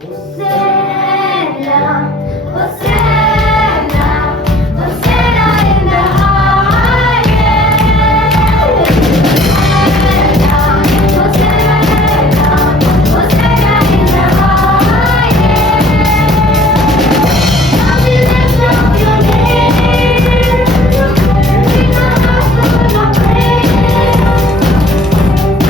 Hosanna, Hosanna, Hosanna in the highest. Hosanna, Hosanna in the highest. Now we lift up your name, bring our hearts full of praise.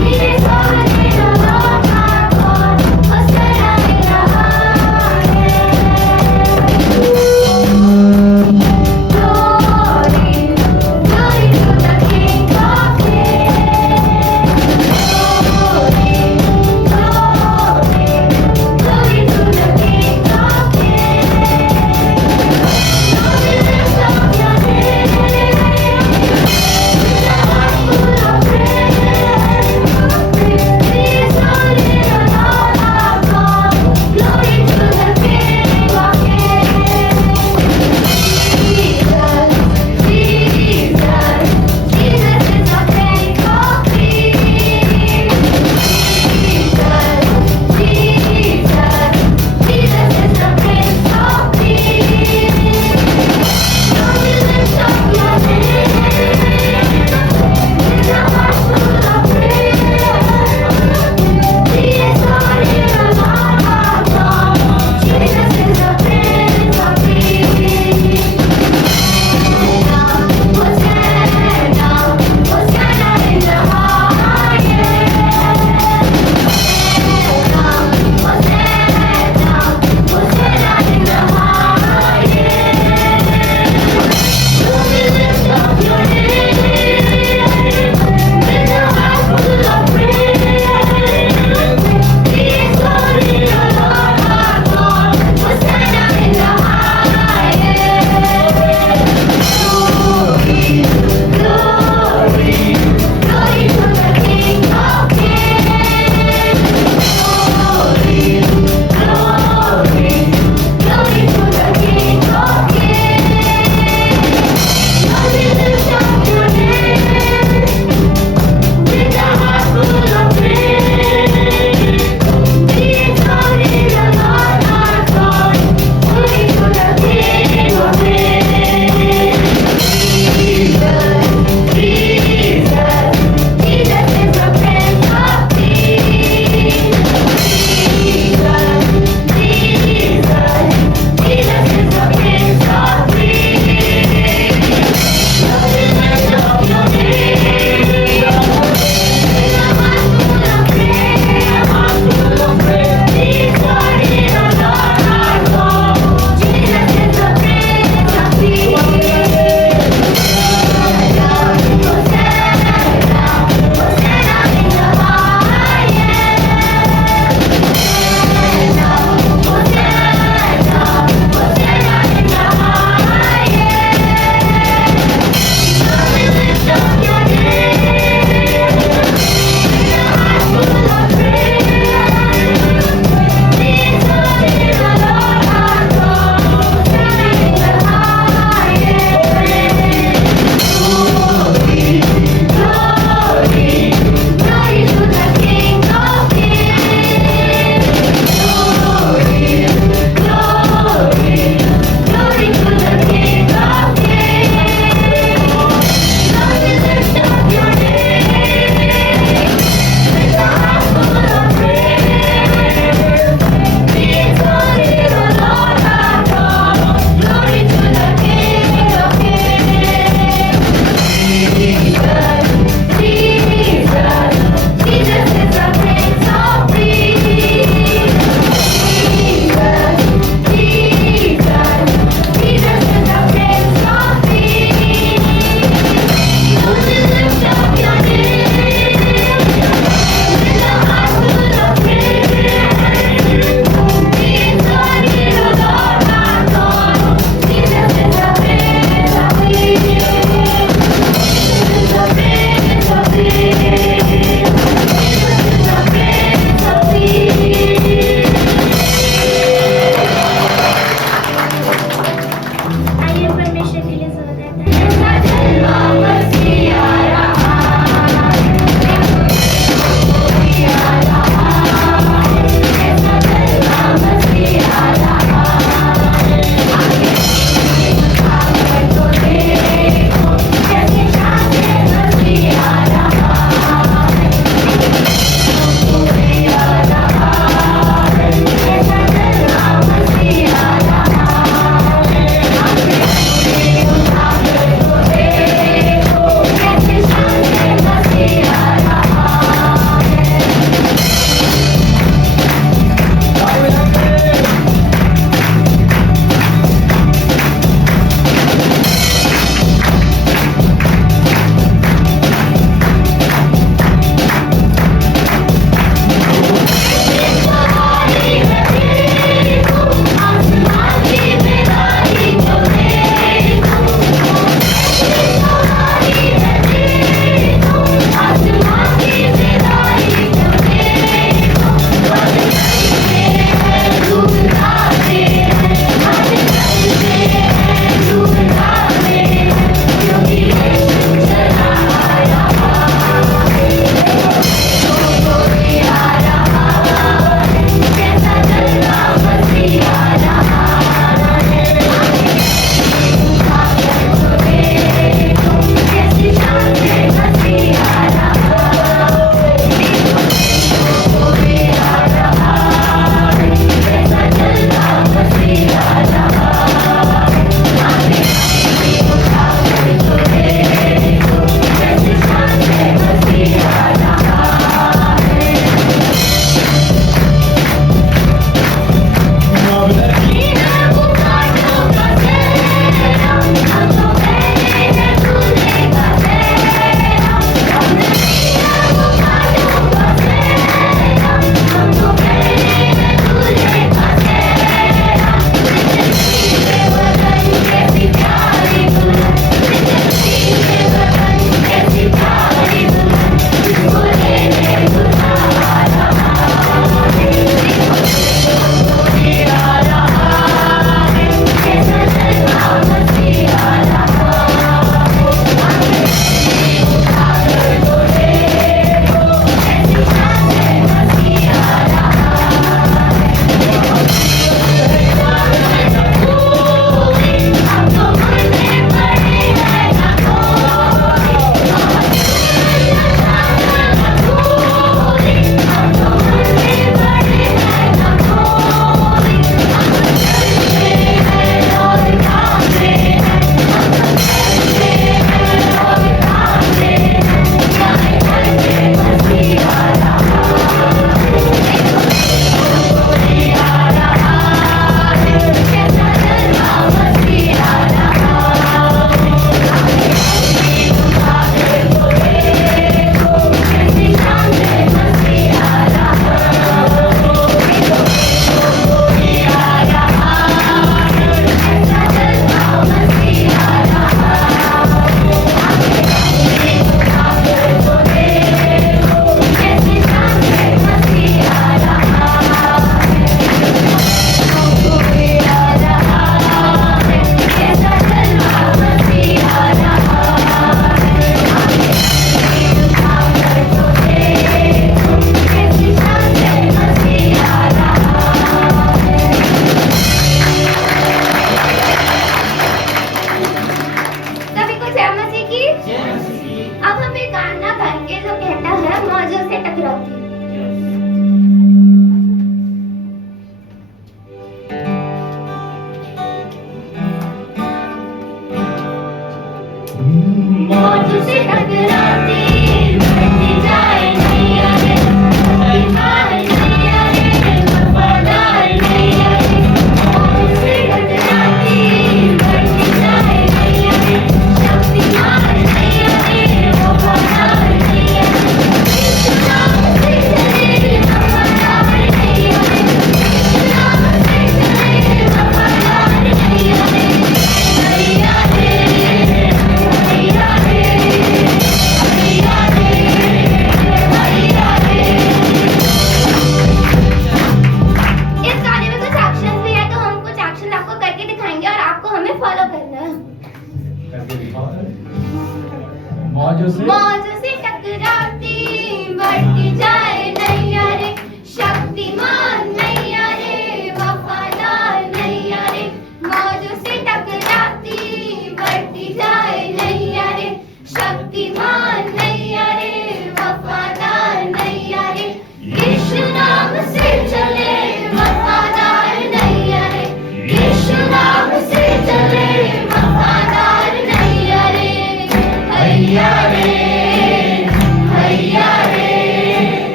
Be exalted, O Lord our God, Hosanna in the highest.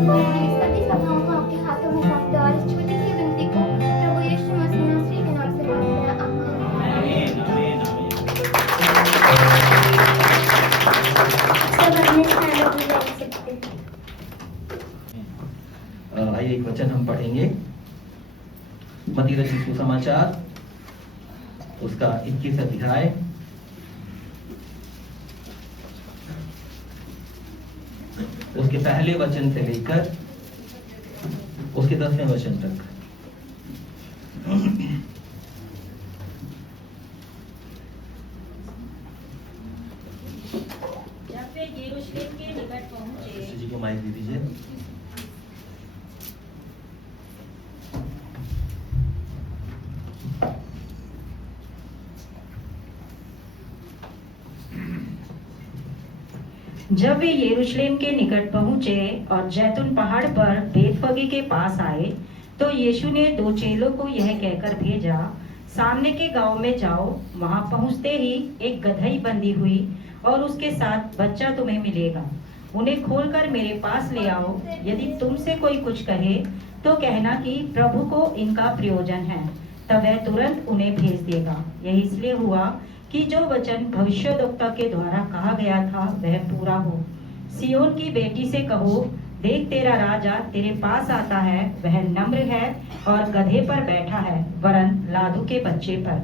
मैंने इस सभी सभाओं को आपके हाथों में सौंप दिया और इस छोटी सी विनती को प्रभु यीशु मसीह नासरी के नाम से मांगते हैं। आमीन। सब अपने स्थानों पर बैठ सकते हैं। आइए एक वचन हम पढ़ेंगे। मत्ती रचित सुसमाचार उसका 21 अध्याय उसके पहले वचन से लेकर उसके 10वें वचन तक। जब वे यरूशलेम के निकट पहुंचे, जी को माइक दे दीजिए। जब वे यरूशलेम के निकट पहुंचे और जैतून पहाड़ पर बेतफगे के पास आए, तो यीशु ने 2 चेलों को यह कहकर भेजा, सामने के गांव में जाओ। वहां पहुंचते ही एक गदही बंधी हुई और उसके साथ बच्चा तुम्हें मिलेगा। उन्हें खोलकर मेरे पास ले आओ। यदि तुमसे कोई कुछ कहे तो कहना कि प्रभु को इनका प्रयोजन है, तब वह तुरंत उन्हें भेज देगा। यही इसलिए हुआ कि जो वचन भविष्यद्वक्ता के द्वारा कहा गया था वह पूरा हो। सियोन की बेटी से कहो, देख तेरा राजा तेरे पास आता है, वह नम्र है और गधे पर बैठा है, वरन लादू के बच्चे पर।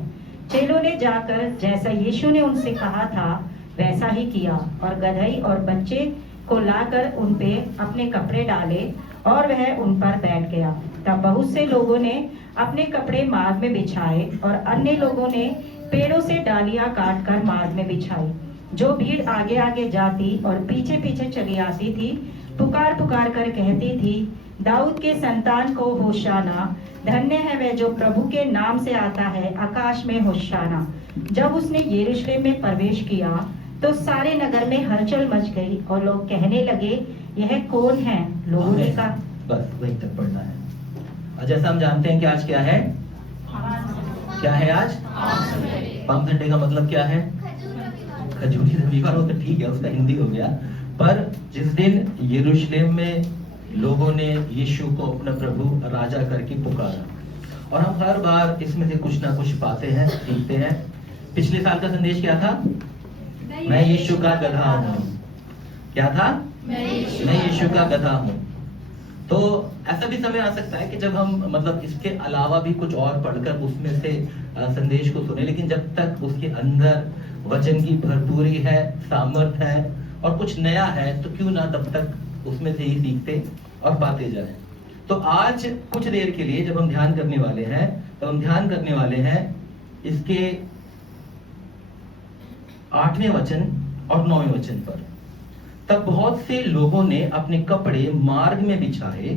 चेलों ने जाकर जैसा यीशु ने उनसे कहा था वैसा ही किया और गधई और बच्चे को लाकर उन पे अपने कपड़े डाले और वह उन पर बैठ गया। तब बहुत से लोगों ने अपने कपड़े मार्ग में बिछाए और अन्य लोगों ने पेड़ों से डालियां काटकर मार्ग में बिछाई। जो भीड़ आगे आगे जाती और पीछे पीछे चली आती थी, पुकार पुकार कर कहती थी, दाऊद के संतान को होशाना, धन्य है वह जो प्रभु के नाम से आता है, आकाश में होशाना। जब उसने यरूशलेम में प्रवेश किया तो सारे नगर में हलचल मच गई और लोग कहने लगे, यह कौन है? लोगों ने कहा, बस वहीं तक पढ़ना है। और जैसा हम जानते हैं कि आज क्या है? क्या है आज? पाम संडे का मतलब क्या है? खजूरी रविवार। हो तो ठीक है, उसका हिंदी हो गया। पर जिस दिन यरूशलेम में लोगों ने यीशु को अपना प्रभु राजा करके पुकारा, और हम हर बार इसमें से कुछ ना कुछ पाते हैं, सीखते हैं। पिछले साल का संदेश क्या था? मैं यीशु का गधा हूँ। क्या था? मैं यीशु का गधा हूँ। तो ऐसा भी समय आ सकता है कि जब हम मतलब इसके अलावा भी कुछ और पढ़कर उसमें से संदेश को सुने, लेकिन जब तक उसके अंदर वचन की भरपूरी है, सामर्थ्य है और कुछ नया है, तो क्यों ना तब तक उसमें से ही सीखते और पाते जाएं। तो आज कुछ देर के लिए जब हम ध्यान करने वाले हैं, तो हम ध्यान करने वाले हैं इसके 8वें वचन और 9वें वचन पर। तब बहुत से लोगों ने अपने कपड़े मार्ग में बिछाए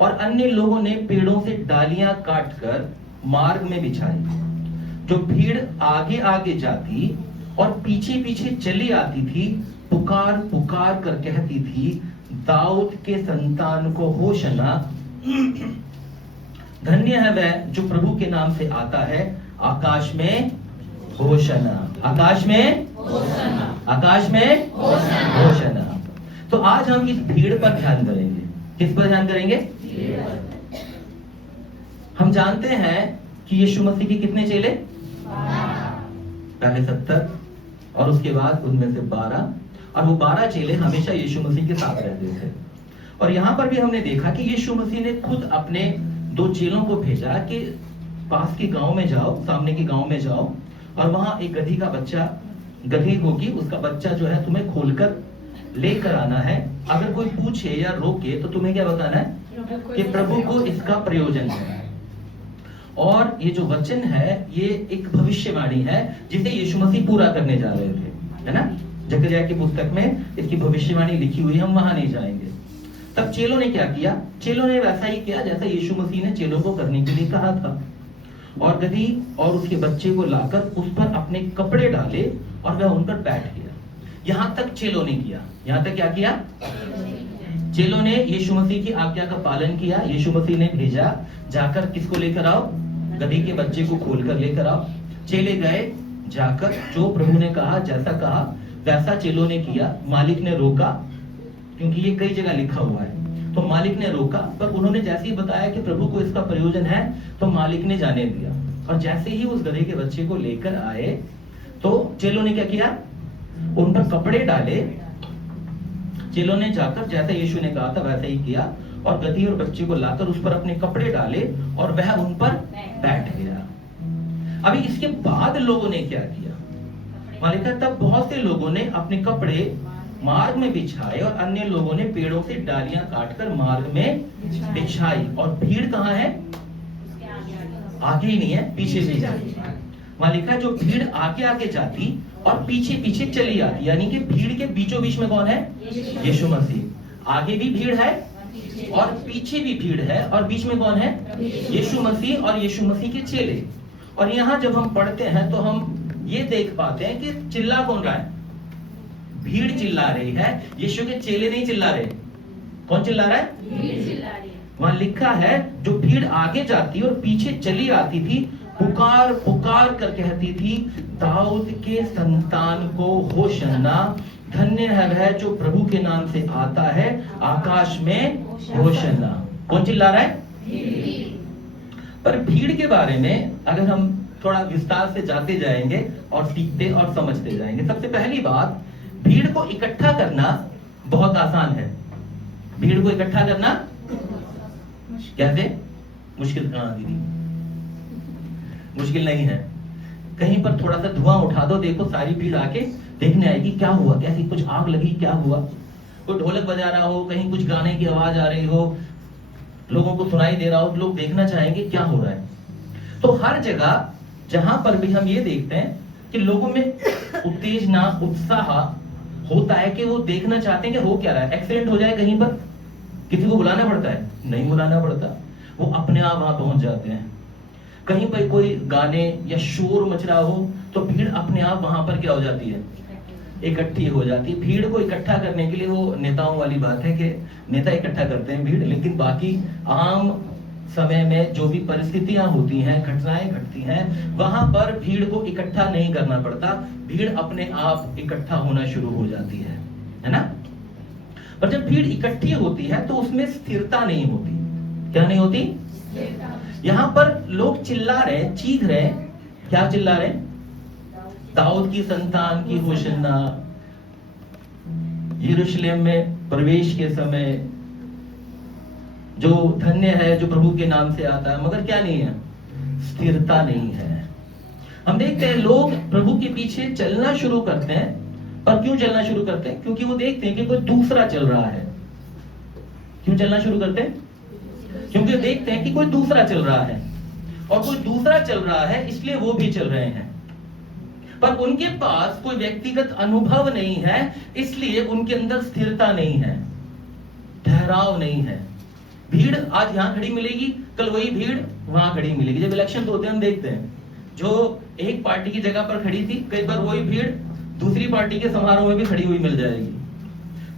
और अन्य लोगों ने पेड़ों से डालियां काटकर मार्ग में बिछाई। जो भीड़ आगे आगे जाती और पीछे पीछे चली आती थी, पुकार पुकार कर कहती थी, दाऊद के संतान को होशाना, धन्य है वह जो प्रभु के नाम से आता है, आकाश में होशाना, आकाश में होशाना, आकाश में होशाना। तो आज हम इस भीड़ पर ध्यान करेंगे। किस पर ध्यान करेंगे? हम जानते हैं कि यीशु मसीह के कितने चेले? पहले 70 और उसके बाद उनमें से 12, और वो 12 चेले हमेशा यीशु मसीह के साथ रहते थे। और यहाँ पर भी हमने देखा कि यीशु मसीह ने खुद अपने 2 चेलों को भेजा कि पास के गांव में जाओ, सामने के गांव में जाओ, और वहां एक गधी का बच्चा, गधी होगी, उसका बच्चा जो है तुम्हें खोलकर लेकर आना है। अगर कोई पूछे या रोके तो तुम्हें क्या बताना है? कि प्रभु को इसका प्रयोजन है। और ये जो वचन है ये एक भविष्यवाणी है जिसे यीशु मसीह पूरा करने जा रहे थे, है ना? जकरिया की पुस्तक में इसकी भविष्यवाणी लिखी हुई, हम वहां नहीं जाएंगे। तब चेलों ने क्या किया? चेलों ने वैसा ही किया जैसा यीशु मसीह ने चेलों को करने के लिए कहा था, और गधी और उसके बच्चे को लाकर उस पर अपने कपड़े डाले और वह उन पर बैठ गया। यहां तक चेलों ने किया। यहां तक क्या किया? चेलों ने यीशु मसीह की आज्ञा का पालन किया। यीशु मसीह ने भेजा, जाकर किसको लेकर आओ? गधी के बच्चे को खोलकर लेकर आओ। चेले गए, जाकर जो प्रभु ने कहा, जैसा कहा वैसा चेलों ने किया। मालिक ने रोका, क्योंकि ये कई जगह लिखा हुआ है। तो मालिक ने रोका, पर उन्होंने जैसे ही बताया कि प्रभु को इसका प्रयोजन है, तो मालिक ने जाने दिया। और जैसे ही उस गधे के बच्चे को लेकर आए, तो चेलों ने क्या किया, उन पर कपड़े डाले। चेलों ने जाकर जैसा यीशु ने कहा था वैसा ही किया, और गधी और बच्चे को लाकर उस पर अपने कपड़े डाले और वह उन पर बैठ गया। अभी इसके बाद लोगों ने क्या किया, मालिक का तब बहुत से लोगों ने अपने कपड़े मार्ग में बिछाए और अन्य लोगों ने पेड़ों से डालियां काटकर मार्ग में बिछाई। और भीड़ कहाँ है, आगे ही नहीं है, पीछे भी है। वहां लिखा है जो भीड़ आगे आगे जाती और पीछे पीछे चली आती, यानी कि भीड़ के बीचों बीच में कौन है, यीशु मसीह। आगे भी भीड़ है और पीछे भी भीड़ है, और बीच में कौन है, यीशु मसीह और यीशु मसीह के चेले। और यहाँ जब हम पढ़ते हैं तो हम ये देख पाते हैं कि चिल्ला कौन रहा है, भीड़ चिल्ला रही है, यीशु के चेले नहीं चिल्ला रहे। कौन चिल्ला रहा है, भीड़ चिल्ला रही है। वहां लिखा है जो भीड़ आगे जाती और पीछे चली आती थी, पुकार पुकार कर कहती थी, दाऊद के संतान को होशन्ना, धन्य है वह जो प्रभु के नाम से आता है, आकाश में होशन्ना। कौन चिल्ला रहा है, पर भीड़ के बारे में अगर हम थोड़ा विस्तार से जाते जाएंगे और सीखते और समझते जाएंगे। सबसे पहली बात, भीड़ को इकट्ठा करना बहुत आसान है। भीड़ को इकट्ठा करना कैसे, मुश्किल, दीदी मुश्किल नहीं है। कहीं पर थोड़ा सा धुआं उठा दो, देखो सारी भीड़ आके देखने आएगी क्या हुआ, कैसी कुछ आग लगी, क्या हुआ। कोई ढोलक बजा रहा हो, कहीं कुछ गाने की आवाज आ रही हो, लोगों को सुनाई दे रहा हो, लोग देखना चाहेंगे क्या हो रहा है। तो हर जगह जहां पर भी हम ये देखते हैं कि लोगों में उत्तेजना, उत्साह होता है कि वो देखना चाहते हैं कि हो क्या रहा है। एक्सीडेंट हो जाए कहीं पर, किसी को बुलाना पड़ता है, नहीं बुलाना पड़ता, वो अपने आप वहां पहुंच जाते हैं। कहीं पर कोई गाने या शोर मच रहा हो तो भीड़ अपने आप वहां पर क्या हो जाती है, इकट्ठी हो जाती है। भीड़ को इकट्ठा करने के लिए वो नेताओं वाली बात है कि नेता इकट्ठा करते हैं भीड़, लेकिन बाकी आम समय में जो भी परिस्थितियां होती हैं, घटनाएं घटती हैं, वहां पर भीड़ को इकट्ठा नहीं करना पड़ता, भीड़ अपने आप इकट्ठा होना शुरू हो जाती है ना। पर जब भीड़ इकट्ठी होती है तो उसमें स्थिरता नहीं होती। क्या नहीं होती, यहाँ पर लोग चिल्ला रहे, चीख रहे, क्या चिल्ला रहे, दाऊद की संतान की होशन्ना, यरूशलेम में प्रवेश के समय जो धन्य है जो प्रभु के नाम से आता है। मगर क्या नहीं है, स्थिरता नहीं है। हम देखते हैं लोग प्रभु के पीछे चलना शुरू करते हैं, पर क्यों चलना शुरू करते हैं, क्योंकि वो देखते हैं कि कोई दूसरा चल रहा है। क्यों चलना शुरू करते हैं, क्योंकि देखते हैं कि कोई दूसरा चल रहा है, और कोई दूसरा चल रहा है इसलिए वो भी चल रहे हैं। पर उनके पास कोई व्यक्तिगत अनुभव नहीं है, इसलिए उनके अंदर स्थिरता नहीं है, ठहराव नहीं है। भीड़ आज यहां खड़ी मिलेगी, कल वही भीड़ वहां खड़ी मिलेगी। जब इलेक्शन होते हैं हम देखते हैं, जो एक पार्टी की जगह पर खड़ी थी, कई बार वही भीड़ दूसरी पार्टी के समारोह में भी खड़ी हुई मिल जाएगी।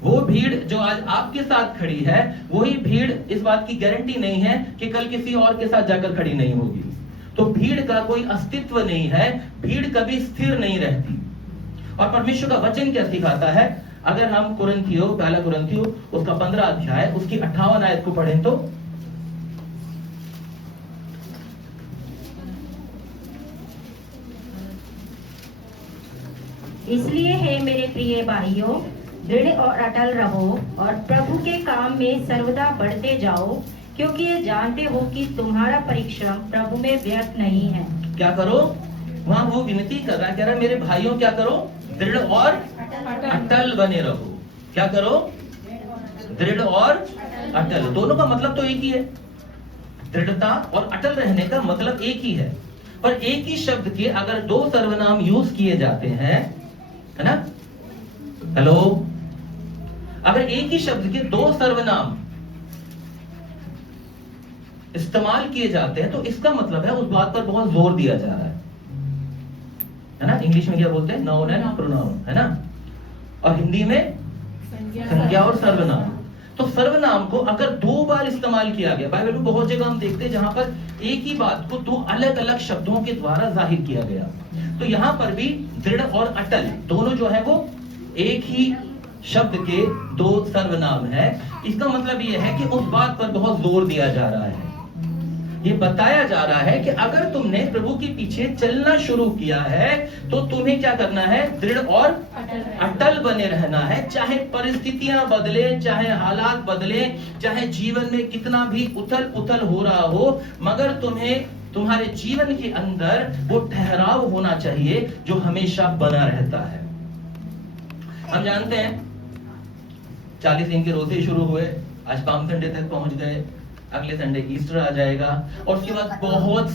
वो भीड़ जो आज आपके साथ खड़ी है, वही भीड़ इस बात की गारंटी नहीं है कि कल किसी और के साथ जाकर खड़ी नहीं होगी। तो भीड़ का कोई अस्तित्व नहीं है, भीड़ कभी स्थिर नहीं रहती। और परमेश्वर का वचन क्या सिखाता है, अगर हम कुरिन्थियों, पहला कुरिन्थियों उसका 15 अध्याय उसकी 58 आयत को पढ़ें तो, इसलिए हे मेरे प्रिय भाइयों, दृढ़ और अटल रहो और प्रभु के काम में सर्वदा बढ़ते जाओ, क्योंकि ये जानते हो कि तुम्हारा परिश्रम प्रभु में व्यर्थ नहीं है। क्या करो, वहां वो विनती कर रहा है, कह रहा है मेरे भाइयों क्या करो, दृढ़ और अटल बने रहो। क्या करो, दृढ़ और अटल, दोनों का मतलब तो एक ही है। दृढ़ता और अटल रहने का मतलब एक ही है, पर एक ही शब्द के अगर दो सर्वनाम यूज किए जाते हैं, है ना, हेलो, अगर एक ही शब्द के दो सर्वनाम इस्तेमाल किए जाते हैं तो इसका मतलब है उस बात पर बहुत जोर दिया जा रहा है ना। इंग्लिश में क्या बोलते हैं, नाउन एंड प्रोनाउन, है ना, और हिंदी में संज्ञा और सर्वनाम। तो सर्वनाम को अगर दो बार इस्तेमाल किया गया, बाइबल में बहुत जगह हम देखते हैं जहां पर एक ही बात को दो अलग अलग शब्दों के द्वारा जाहिर किया गया, तो यहां पर भी दृढ़ और अटल दोनों जो है वो एक ही शब्द के दो सर्वनाम है। इसका मतलब यह है कि उस बात पर बहुत जोर दिया जा रहा है, ये बताया जा रहा है कि अगर तुमने प्रभु के पीछे चलना शुरू किया है तो तुम्हें क्या करना है, दृढ़ और अटल बने रहना है। चाहे परिस्थितियां बदले, चाहे हालात बदले, चाहे जीवन में कितना भी उथल पुथल हो रहा हो, मगर तुम्हें तुम्हारे जीवन के अंदर वो ठहराव होना चाहिए जो हमेशा बना रहता है। हम जानते हैं 40 दिन के रोजे शुरू हुए, आज पाम संडे तक पहुंच गए, अगले संडे ईस्टर आ जाएगा और उसके बाद बहुत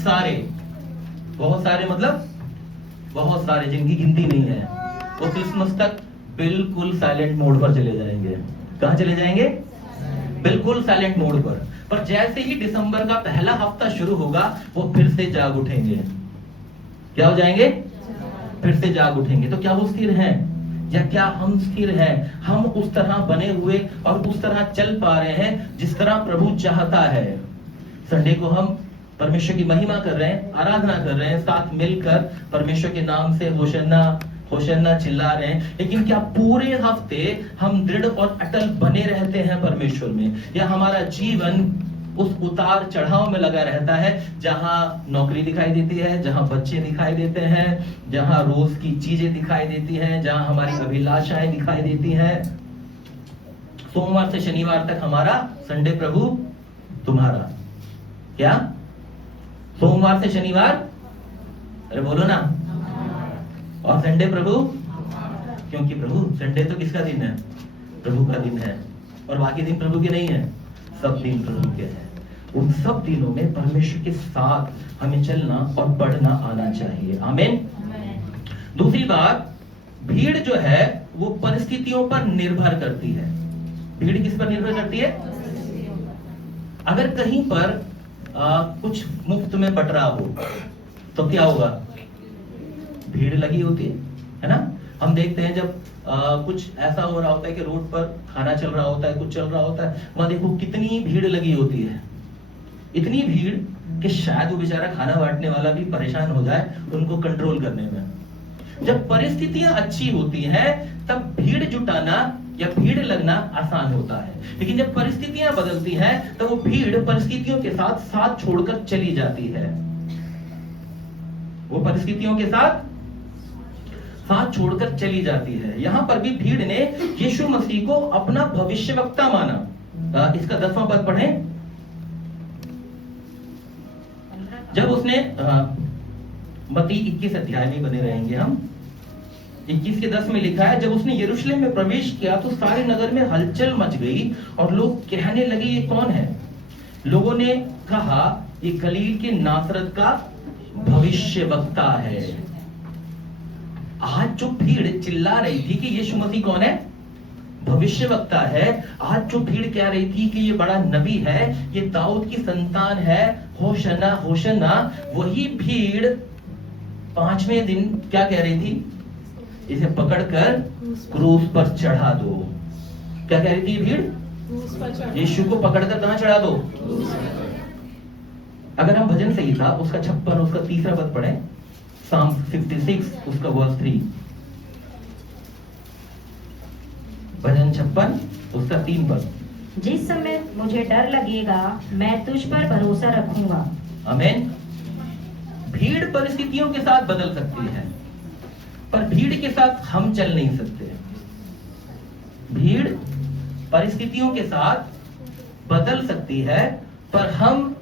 सारे मतलब बहुत सारे जिनकी गिनती नहीं है वो क्रिसमस तक बिल्कुल साइलेंट मोड पर चले जाएंगे। कहां चले जाएंगे? बिल्कुल साइलेंट मोड पर जैसे ही दिसंबर का पहला हफ्ता शुरू होगा वो फिर से जाग उठेंगे। क्या हो जाएंगे? फिर से जाग उठेंगे। तो क्या वो स्थिर हैं या क्या हम स्थिर हैं? हम उस तरह बने हुए और उस तरह चल पा रहे हैं जिस तरह प्रभु चाहता है। संडे को हम परमेश्वर की महिमा कर रहे हैं, आराधना कर रहे हैं, साथ मिलकर परमेश्वर के नाम से होशन्ना होशन्ना चिल्ला रहे हैं, लेकिन क्या पूरे हफ्ते हम दृढ़ और अटल बने रहते हैं परमेश्वर में, या हमारा जीवन उस उतार चढ़ाव में लगा रहता है, जहां नौकरी दिखाई देती है, जहां बच्चे दिखाई देते हैं, जहां रोज की चीजें दिखाई देती हैं, जहां हमारी अभिलाषाएं दिखाई देती हैं। सोमवार से शनिवार तक हमारा संडे प्रभु तुम्हारा, क्या सोमवार से शनिवार, अरे बोलो ना, और संडे प्रभु, क्योंकि प्रभु संडे तो किसका दिन है? प्रभु का दिन है, और बाकी दिन प्रभु के नहीं है, सब दिन प्रभु के हैं। उन सब दिनों में परमेश्वर के साथ हमें चलना और बढ़ना आना चाहिए। आमीन। दूसरी बात, भीड़ जो है वो परिस्थितियों पर निर्भर करती है। भीड़ किस पर निर्भर करती है? अगर कहीं पर कुछ मुफ्त में बट रहा हो तो क्या होगा? भीड़ लगी होती है ना। हम देखते हैं जब कुछ ऐसा हो रहा होता है कि रोड पर खाना चल रहा होता है, कुछ चल रहा होता है, वहां देखो कितनी भीड़ लगी होती है, इतनी भीड़ कि शायद वो बेचारा खाना बांटने वाला भी परेशान हो जाए उनको कंट्रोल करने में। जब परिस्थितियां अच्छी होती हैं तब भीड़ जुटाना या भीड़ लगना आसान होता है, लेकिन जब परिस्थितियां बदलती हैं तो वो भीड़ परिस्थितियों के साथ साथ छोड़कर चली जाती है। वो परिस्थितियों के साथ छोड़कर चली जाती है। यहां पर भी भीड़ ने यीशु मसीह को अपना भविष्यवक्ता माना। इसका 10वां पद पढ़ें। जब उसने मत्ती 21 अध्याय में बने रहेंगे हम, 21 के 10 में लिखा है, जब उसने यरूशलेम में प्रवेश किया तो सारे नगर में हलचल मच गई और लोग कहने लगे ये कौन है? लोगों ने कहा ये गलील के नासरत का भविष्यवक्ता है। आज जो भीड़ चिल्ला रही थी कि यीशु मसीह कौन है? भविष्यवक्ता है। आज जो भीड़ कह रही थी कि ये बड़ा नबी है, ये दाऊद की संतान है, होशन्ना होशन्ना, वही भीड़ 5वें दिन क्या कह रही थी? इसे पकड़कर क्रूस पर चढ़ा दो। क्या कह रही थी भीड़? यीशु को पकड़कर कहां चढ़ा दो? अगर हम भजन संहिता उसका 56 उसका 3रा पद पढ़ें, Psalm 56 उसका वर्स 3, भजन 56 उसका 3 पद। जिस समय मुझे डर लगेगा मैं तुझ पर भरोसा रखूंगा। आमीन। भीड़ परिस्थितियों के साथ बदल सकती है, पर भीड़ के साथ हम चल नहीं सकते। भीड़ परिस्थितियों के साथ बदल सकती है, पर हम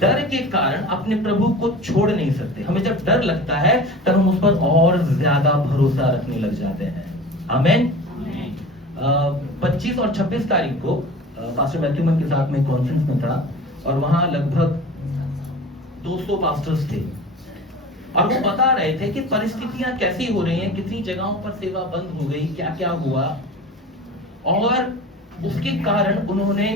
डर के कारण अपने प्रभु को छोड़ नहीं सकते। हमें जब डर लगता है तब हम उस पर और ज्यादा भरोसा रखने लग जाते हैं। आमीन। 25 और 26 तारीख को पास्टर मैथ्यूमन के साथ में कॉन्फ्रेंस में था और वहां लगभग 200 पास्टर्स थे और वो बता रहे थे कि परिस्थितियां कैसी हो रही हैं, कितनी जगहों पर सेवा बंद हो गई, क्या क्या हुआ, और उसके कारण उन्होंने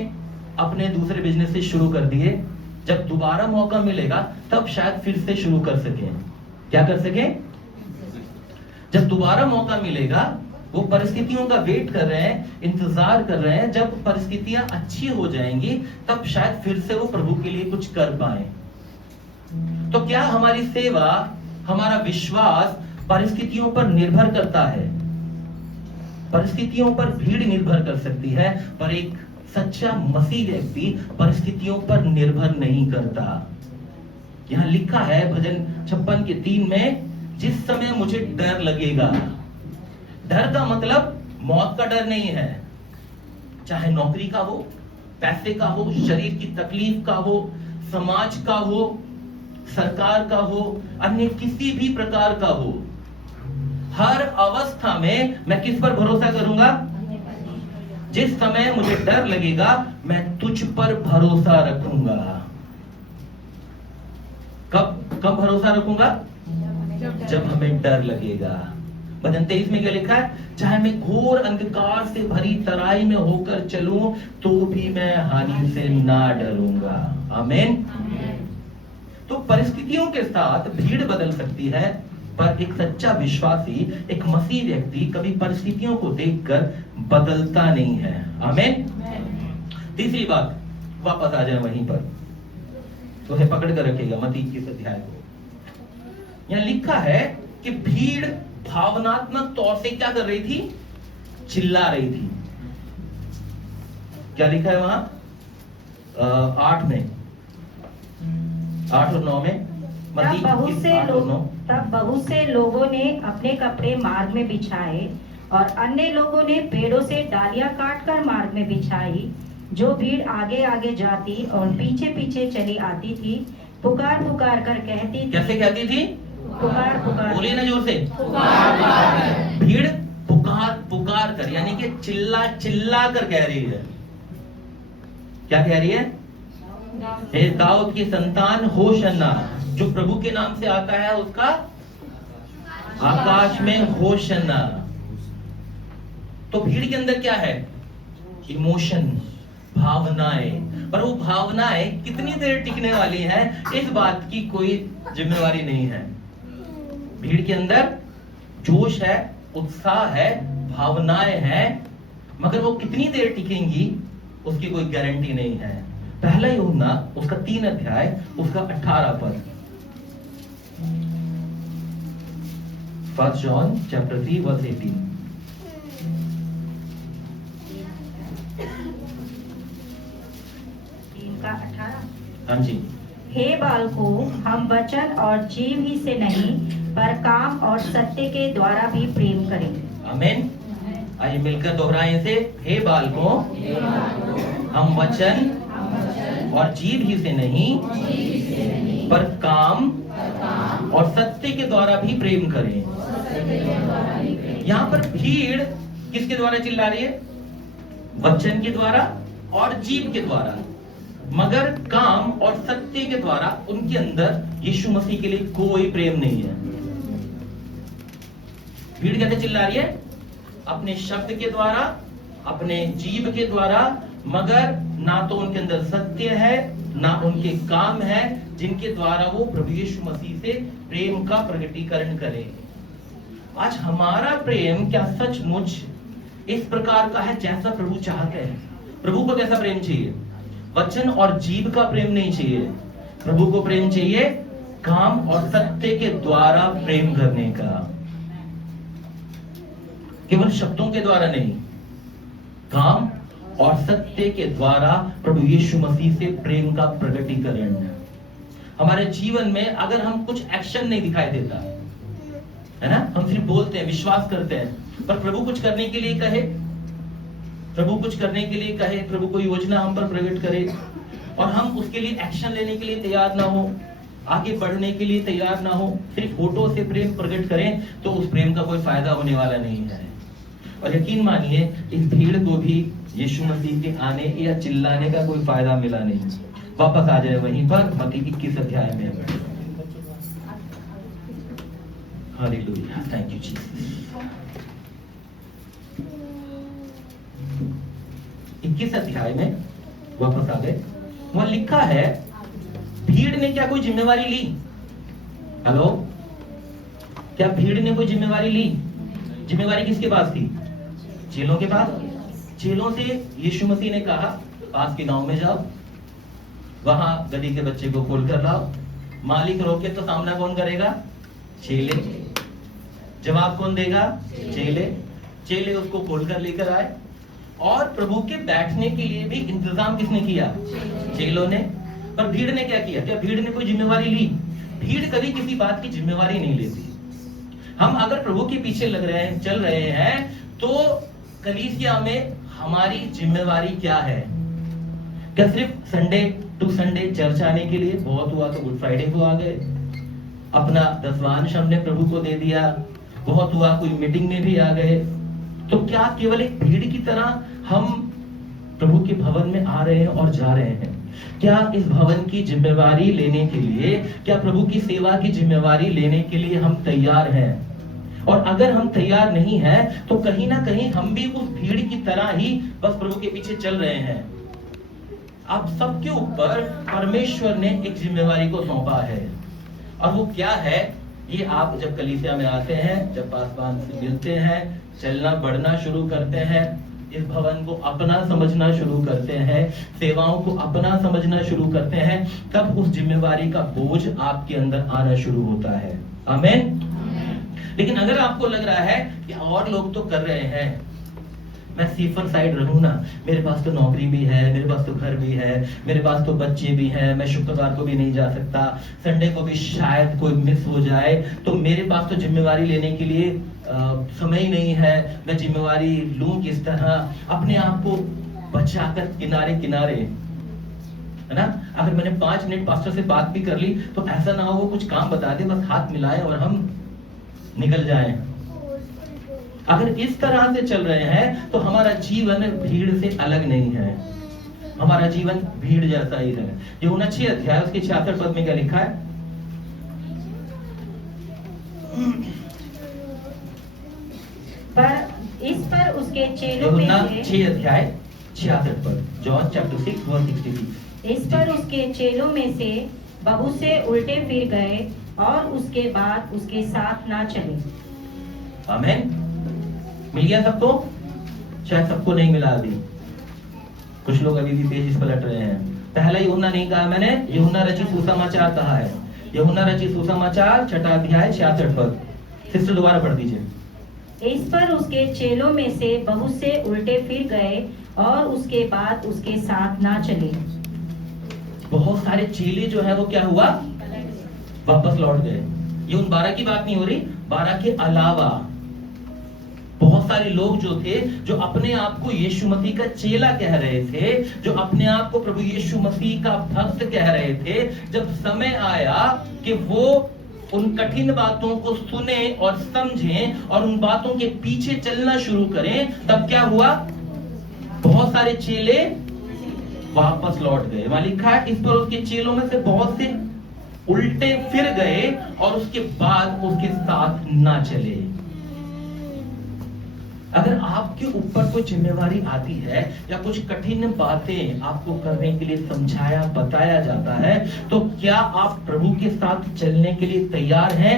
अपने दूसरे बिजनेस शुरू कर दिए। जब दोबारा मौका मिलेगा तब शायद फिर से शुरू कर सकें। क्या कर सकें? जब दोबारा मौका मिलेगा, वो परिस्थितियों का वेट कर रहे हैं, इंतजार कर रहे हैं, जब परिस्थितियां अच्छी हो जाएंगी तब शायद फिर से वो प्रभु के लिए कुछ कर पाए। तो क्या हमारी सेवा, हमारा विश्वास परिस्थितियों पर निर्भर करता है? परिस्थितियों पर भीड़ निर्भर कर सकती है, पर एक सच्चा मसीह व्यक्ति परिस्थितियों पर निर्भर नहीं करता। यहां लिखा है भजन 56 के 3 में, जिस समय मुझे डर लगेगा। डर का मतलब मौत का डर नहीं है, चाहे नौकरी का हो, पैसे का हो, शरीर की तकलीफ का हो, समाज का हो, सरकार का हो, अन्य किसी भी प्रकार का हो। हर अवस्था में मैं किस पर भरोसा करूंगा? जिस समय मुझे डर लगेगा मैं तुझ पर भरोसा रखूंगा। कब भरोसा रखूंगा? जब हमें डर लगेगा। भजन 23 में क्या लिखा है? चाहे मैं घोर अंधकार से भरी तराई में होकर चलूं तो भी मैं हानि से ना डरूंगा। आमीन। तो परिस्थितियों के साथ भीड़ बदल सकती है, पर एक सच्चा विश्वासी, एक मसीह व्यक्ति कभी परिस्थितियों को देखकर बदलता नहीं है। आमीन। तीसरी बात, वापस आ जाए वहीं पर, तो उसे पकड़ कर रखिएगा मत्ती 21 अध्याय को। यहां लिखा है कि भीड़ भावनात्मक तौर से क्या कर रही थी? चिल्ला रही थी। क्या लिखा है वहां 8 में, 8 और 9 में? तब बहुत से लोगों ने अपने कपड़े मार्ग में बिछाए और अन्य लोगों ने पेड़ों से डालियां काटकर मार्ग में बिछाई। जो भीड़ आगे आगे जाती और पीछे पीछे चली आती थी, पुकार पुकार कर कहती थी। कैसे कहती थी? पुकार पुकार। बोलिए ना जोर से। भीड़ पुकार पुकार कर, यानी कि चिल्ला चिल्ला कर कह रही है। क्या कह रही है? हे दाऊद की संतान होशन्ना, जो प्रभु के नाम से आता है उसका आकाश में होशन्ना। तो भीड़ के अंदर क्या है? इमोशन, भावनाएं। पर वो भावनाएं कितनी देर टिकने वाली हैं, इस बात की कोई जिम्मेवारी नहीं है। भीड़ के अंदर जोश है, उत्साह है, भावनाएं हैं, मगर वो कितनी देर टिकेंगी उसकी कोई गारंटी नहीं है। पहला यूहन्ना उसका 3 अध्याय उसका 18 पद। 1 John chapter 3 verse 18। का 18। हाँ जी। हे बालकों, हम वचन और जीव ही से नहीं पर काम और सत्य के द्वारा भी प्रेम करें। आमीन। आइए मिलकर दोहराएं इसे। हे बालकों, हम वचन और जीव ही से नहीं पर काम और सत्य के द्वारा भी प्रेम करें। यहाँ पर भीड़ किसके द्वारा चिल्ला रही है? वचन के द्वारा और जीव के द्वारा, मगर काम और सत्य के द्वारा उनके अंदर यीशु मसीह के लिए कोई प्रेम नहीं है। भीड़ कैसे चिल्ला रही है? अपने शब्द के द्वारा, अपने जीव के द्वारा, मगर ना तो उनके अंदर सत्य है, ना उनके काम है जिनके द्वारा वो प्रभु यीशु मसीह से प्रेम का प्रकटीकरण करें। आज हमारा प्रेम क्या सचमुच इस प्रकार का है जैसा प्रभु चाहते हैं? प्रभु को कैसा प्रेम चाहिए? वचन और जीव का प्रेम नहीं चाहिए। प्रभु को प्रेम चाहिए काम और सत्य के द्वारा प्रेम करने का, केवल शब्दों के द्वारा नहीं, काम और सत्य के द्वारा प्रभु यीशु मसीह से प्रेम का प्रकटीकरण। हमारे जीवन में अगर हम कुछ एक्शन नहीं दिखाई देता है ना, हम सिर्फ बोलते हैं, विश्वास करते हैं, पर प्रभु कुछ करने के लिए कहे, प्रभु कुछ करने के लिए कहे, प्रभु कोई योजना हम पर प्रकट करे और हम उसके लिए एक्शन लेने के लिए तैयार ना हो, आगे बढ़ने के लिए तैयार ना हो, सिर्फ होठों से प्रेम प्रकट करें, तो उस प्रेम का कोई फायदा होने वाला नहीं है। और यकीन मानिए इस भीड़ को भी यीशु मसीह के आने या चिल्लाने का कोई फायदा मिला नहीं। वापस आ जाए वहीं पर मत्ती 21 अध्याय में। Hallelujah, thank you Jesus. 21 अध्याय में वापस आ गए। वहां लिखा है भीड़ ने क्या कोई जिम्मेवारी ली? हेलो, क्या भीड़ ने कोई जिम्मेवारी ली? जिम्मेवारी किसके पास थी? चेलों के पास। चेलों से यीशु मसीह ने कहा पास के गांव में जाओ, वहां गधी के बच्चे को खोल कर लाओ। मालिक रोके तो सामना कौन करेगा? चेले। जवाब कौन देगा? चेले। चेले उसको खोलकर लेकर आए और प्रभु के बैठने के लिए भी इंतजाम किसने किया? चेलों ने। पर भीड़ ने क्या किया? क्या भीड़ ने कोई जिम्मेवारी ली? भीड़ कभी किसी बात की जिम्मेवारी नहीं लेती। हम अगर प्रभु के पीछे लग रहे हैं, चल रहे हैं, तो कलीसिया में हमारी जिम्मेवारी क्या है? क्या सिर्फ संडे टू संडे चर्च आने के लिए? बहुत हुआ तो गुड फ्राइडे को आ गए, अपना दसवांश हमने प्रभु को दे दिया। बहुत हुआ कोई मीटिंग में भी आ गए। तो क्या केवल एक भीड़ की तरह हम प्रभु के भवन में आ रहे हैं और जा रहे हैं? क्या इस भवन की जिम्मेवारी लेने के लिए, क्या प्रभु की सेवा की जिम्मेवारी लेने के लिए हम तैयार हैं? और अगर हम तैयार नहीं हैं, तो कहीं ना कहीं हम भी उस भीड़ की तरह ही बस प्रभु के पीछे चल रहे हैं। आप सबके ऊपर परमेश्वर ने एक जिम्मेवारी को सौंपा है, और वो क्या है? ये आप जब कलीसिया में आते हैं, जब पासवान से मिलते हैं, चलना बढ़ना शुरू करते हैं, इस भवन को अपना समझना शुरू करते हैं, सेवाओं को अपना समझना शुरू करते हैं, तब उस जिम्मेवारी का बोझ आपके अंदर आना शुरू होता है। आमीन। लेकिन अगर आपको लग रहा है कि और लोग तो कर रहे हैं, मैं सेफर साइड रहूं ना, मेरे पास तो नौकरी भी है, मेरे पास तो घर भी है, मेरे पास तो बच्चे भी हैं, मैं शुक्रवार को भी नहीं जा सकता, संडे को भी शायद कोई मिस हो जाए, तो मेरे पास तो जिम्मेवारी लेने के लिए समय ही नहीं है, मैं जिम्मेवारी लूं किस तरह? अपने आप को बचाकर किनारे किनारे, है ना? अगर मैंने 5 मिनट पास्टर से बात भी कर ली, तो ऐसा ना हो वो कुछ काम बता दे, बस हाथ मिलाएं और हम निकल जाएं। अगर इस तरह से चल रहे हैं, तो हमारा जीवन भीड़ से अलग नहीं है, हमारा जीवन भीड़ जैसा ही है। यूहन्ना 6 अध्याय उसके 66 पद में क्या लिखा है? पर इस पर उसके चेलों में यूहन्ना से 6 अध्याय 66 पद, जॉन चैप्टर 6 वर्स 66। इस पर उसके चेलों में से बहुत से उल्टे फिर गए और उसके बाद उसके साथ ना चले। आमीन। मिल गया सबको? शायद सबको नहीं मिला अभी, कुछ लोग अभी भी पेज पलट रहे हैं। पहला यूहन्ना नहीं कहा मैंने, यूहन्ना रचित सुसमाचार कहा है। यूहन्ना रचित सुसमाचार 6 अध्याय 66 पद। सिस्टर दोबारा पढ़ दीजिए। इस पर उसके चेलों में से बहुत से उल्टे फिर गए और उसके बाद उसके साथ ना चले। बहुत सारे चेले जो है वो क्या हुआ? वापस लौट गए। ये उन 12 की बात नहीं हो रही, 12 के अलावा बहुत सारे लोग जो थे, जो अपने आप को यीशु मसीह का चेला कह रहे थे, जो अपने आप को प्रभु यीशु मसीह का भक्त कह रहे थे, जब समय आया कि वो उन कठिन बातों को सुने और समझें और उन बातों के पीछे चलना शुरू करें, तब क्या हुआ? बहुत सारे चेले वापस लौट गए। वहां लिखा है, इस पर उसके चेलों में से बहुत से उल्टे फिर गए और उसके बाद उसके साथ ना चले। अगर आपके ऊपर कोई जिम्मेवारी आती है या कुछ कठिन बातें आपको करने के लिए समझाया बताया जाता है, तो क्या आप प्रभु के साथ चलने के लिए तैयार हैं,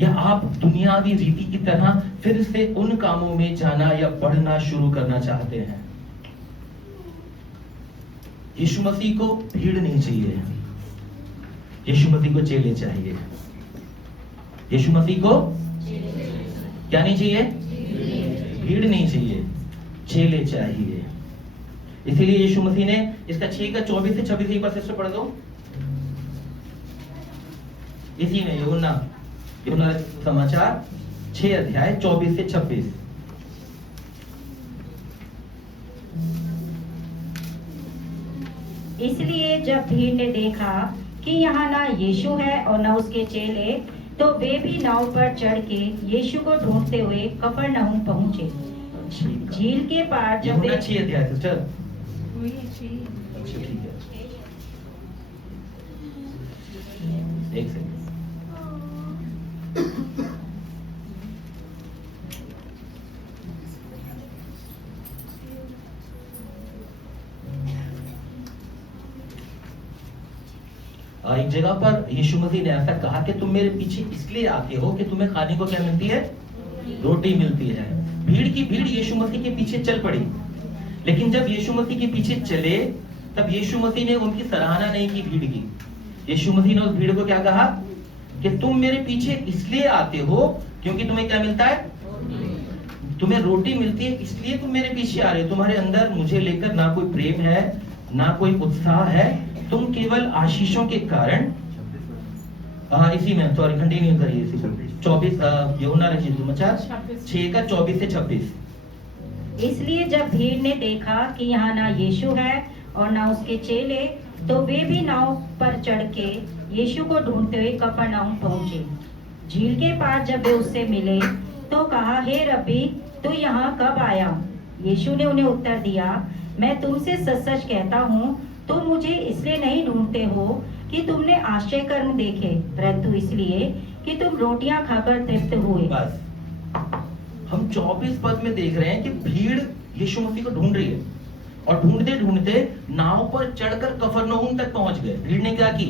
या आप दुनियावी रीति की तरह फिर से उन कामों में जाना या बढ़ना शुरू करना चाहते हैं? यीशु मसीह को भीड़ नहीं चाहिए, यीशु मसीह को चेले चाहिए। यीशु मसीह को क्या नहीं चाहिए? भीड़ नहीं चाहिए, चेले चाहिए। इसीलिए यीशु मसीह ने इसका 6 का 24 से 26 एक बार से पढ़ दो। इसी में यूहन्ना समाचार 6 अध्याय 24 से 26। इसलिए जब भीड़ ने देखा कि यहाँ ना यीशु है और न उसके चेले, तो वे भी नाव पर चढ़ के यीशु को ढूंढते हुए कफरनहूम पहुंचे। झील के पार जब वे 6 अध्याय सिस्टर। अच्छा ठीक है, एक सेकंड। एक जगह पर यीशु मसीह ने ऐसा कहा कि तुम मेरे पीछे इसलिए आते हो कि तुम्हें खाने को क्या मिलती है? रोटी मिलती है। भीड़ की भीड़ यीशु मसीह के पीछे चल पड़ी, लेकिन जब यीशु मसीह के पीछे चले, तब यीशु मसीह ने उनकी सराहना नहीं की भीड़ की। यीशु मसीह ने उस भीड़ को क्या कहा कि तुम मेरे पीछे इसलिए आते हो क्योंकि तुम्हें क्या मिलता है? तुम्हें रोटी मिलती है इसलिए तुम मेरे पीछे आ रहे हो, तुम्हारे अंदर मुझे लेकर ना कोई प्रेम है ना कोई उत्साह है, तुम केवल आशीषों के कारण। इसी में सॉरी कंटिन्यू करिए इसी को 24 यूहन्ना रचित सुसमाचार 6 का 24 से 26। इसलिए जब भीड़ ने देखा कि यहाँ ना यीशु है और ना उसके चेले, तो वे भी नाव पर चढ़ के यीशु को ढूंढते हुए कफरनहूम पहुंचे। झील के पार जब वे उससे मिले तो कहा, हे रब्बी, तू यहाँ कब आया? यीशु ने उन्हें उत्तर दिया, मैं तुमसे सच सच कहता हूँ, तुम मुझे इसलिए नहीं ढूंढते हो कि तुमने आश्चर्य कर्म देखे, परंतु इसलिए कि तुम रोटियां खाकर तृप्त हुए। बस हम 24 पद में देख रहे हैं कि भीड़ यीशु मसीह को ढूंढ रही है और ढूंढते ढूंढते नाव पर चढ़कर कफरनहूम तक पहुंच गए। भीड़ ने क्या की?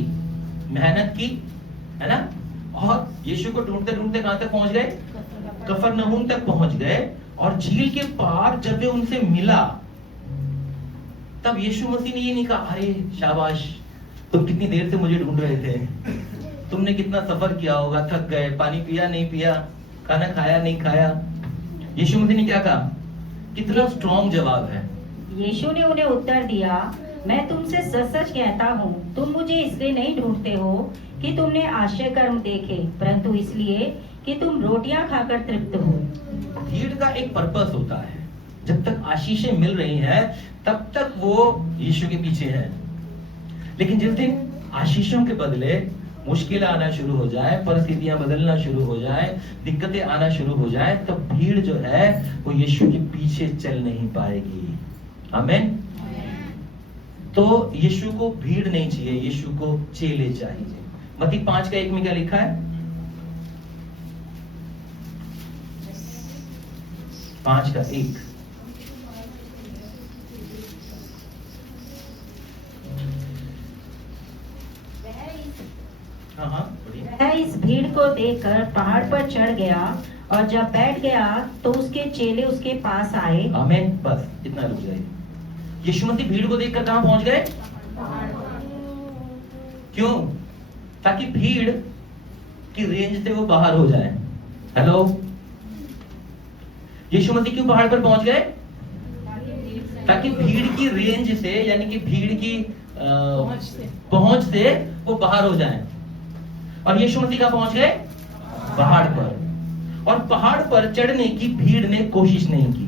मेहनत की, है ना? और यीशु को ढूंढते ढूंढते कहां तक पहुंच गए? कफरनहूम तक पहुंच गए। और झील के पार जब वे उनसे मिला तब यीशु मसीह ने ये नहीं कहा, अरे शाबाश, तुम कितनी देर से मुझे ढूंढ रहे थे, तुमने कितना सफर किया होगा, थक गए, पानी पिया नहीं पिया, खाना खाया नहीं खाया। यीशु मसीह ने क्या कहा? कितना स्ट्रॉन्ग जवाब है। यीशु ने उन्हें उत्तर दिया, मैं तुमसे सच सच कहता हूँ, तुम मुझे इसलिए नहीं ढूंढते हो कि तुमने आश्चर्य कर्म देखे, परंतु इसलिए कि तुम रोटियां खाकर तृप्त हो। भीड़ का एक पर्पस होता है, जब तक आशीषें मिल रही हैं तब तक वो यीशु के पीछे है, लेकिन जिस दिन आशीषों के बदले मुश्किलें आना शुरू हो जाए, परिस्थितियां बदलना शुरू हो जाए, दिक्कतें आना शुरू हो जाए, तब भीड़ जो है वो यीशु के पीछे चल नहीं पाएगी। आमीन। तो यीशु को भीड़ नहीं चाहिए, यीशु को चेले चाहिए। मत्ती 5 का 1 में क्या लिखा है? 5 का 1। हाँ, वह इस भीड़ को देखकर पहाड़ पर चढ़ गया और जब बैठ गया तो उसके चेले उसके पास आए। आमीन। बस इतना रुक जाइए। यीशु मसीह भीड़ को देखकर कहां पहुंच गए? क्यों? ताकि भीड़ की रेंज से वो बाहर हो जाए। हेलो, यीशु मसीह क्यों पहाड़ पर पहुंच गए? ताकि भीड़ की रेंज से, यानी कि भीड़ की पहुंच से वो बाहर हो जाए। और यीशु मसीह कहां पहुंच गए? पहाड़ पर। और पहाड़ पर चढ़ने की भीड़ ने कोशिश नहीं की।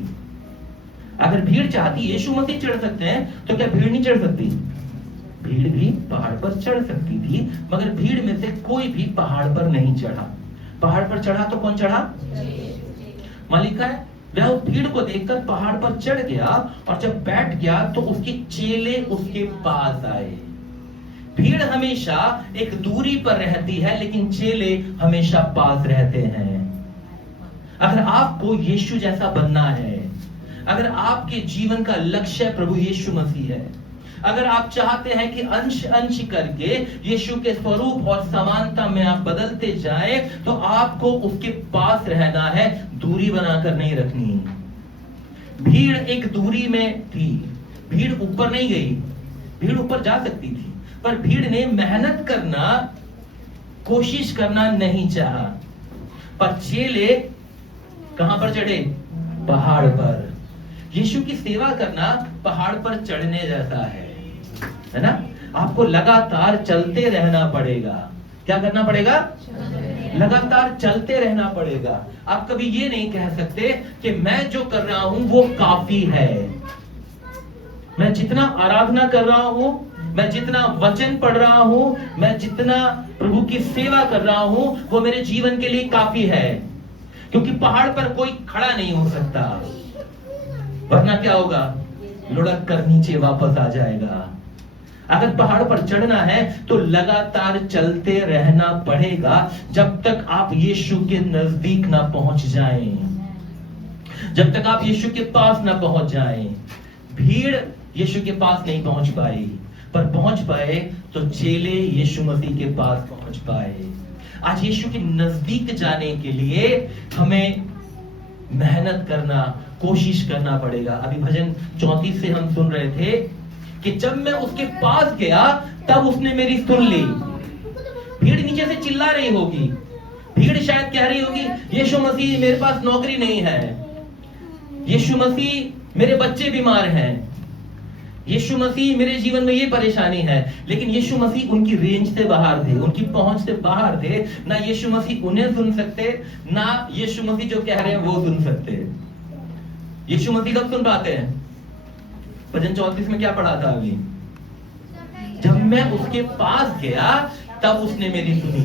अगर भीड़ चाहती यीशु मसीह चढ़ सकते हैं तो क्या भीड़ नहीं चढ़ सकती? भीड़ भी पहाड़ पर चढ़ सकती थी, मगर भीड़ में से कोई भी पहाड़ पर नहीं चढ़ा। पहाड़ पर चढ़ा तो कौन चढ़ा? मालिक है, वह भीड़ को देखकर पहाड़ पर चढ़ गया और जब बैठ गया तो उसके चेले उसके पास आए। भीड़ हमेशा एक दूरी पर रहती है, लेकिन चेले हमेशा पास रहते हैं। अगर आपको यीशु जैसा बनना है, अगर आपके जीवन का लक्ष्य प्रभु यीशु मसीह है, अगर आप चाहते हैं कि अंश अंश करके यीशु के स्वरूप और समानता में आप बदलते जाएं, तो आपको उसके पास रहना है, दूरी बनाकर नहीं रखनी। भीड़ एक दूरी में थी, भीड़ ऊपर नहीं गई। भीड़ ऊपर जा सकती थी, पर भीड़ ने मेहनत करना, कोशिश करना नहीं चाहा। पर चेले कहां पर चढ़े? पहाड़ पर। यीशु की सेवा करना पहाड़ पर चढ़ने जैसा है ना? आपको लगातार चलते रहना पड़ेगा। क्या करना पड़ेगा? लगातार चलते रहना पड़ेगा। आप कभी ये नहीं कह सकते कि मैं जो कर रहा हूं वो काफी है। मैं जितना आराधना कर रहा हूं, मैं जितना वचन पढ़ रहा हूं, मैं जितना प्रभु की सेवा कर रहा हूं, वो मेरे जीवन के लिए काफी है। क्योंकि पहाड़ पर कोई खड़ा नहीं हो सकता, वरना क्या होगा? लुढ़क कर नीचे वापस आ जाएगा। अगर पहाड़ पर चढ़ना है तो लगातार चलते रहना पड़ेगा, जब तक आप यीशु के नजदीक ना पहुंच जाएं, जब तक आप यीशु के पास ना पहुंच जाएं। भीड़ यीशु के पास नहीं पहुंच पाई, पर पहुंच पाए तो चेले यीशु मसीह के पास पहुंच पाए। आज यीशु के नजदीक जाने के लिए हमें मेहनत करना, कोशिश करना पड़ेगा। अभी भजन 34 से हम सुन रहे थे कि जब मैं उसके पास गया तब उसने मेरी सुन ली। भीड़ नीचे से चिल्ला रही होगी, भीड़ शायद कह रही होगी, यीशु मसीह मेरे पास नौकरी नहीं है, यीशु मसीह मेरे बच्चे बीमार हैं, यीशु मसीह मेरे जीवन में ये परेशानी है। लेकिन यीशु मसीह उनकी रेंज से बाहर थे, उनकी पहुंच से बाहर थे। ना यीशु मसीह उन्हें सुन सकते, ना यीशु मसीह जो कह रहे हैं वो सुन सकते। यीशु मसीह कब सुन पाते हैं? भजन 34 में क्या पढ़ा था अभी? जब मैं उसके पास गया तब उसने मेरी सुनी।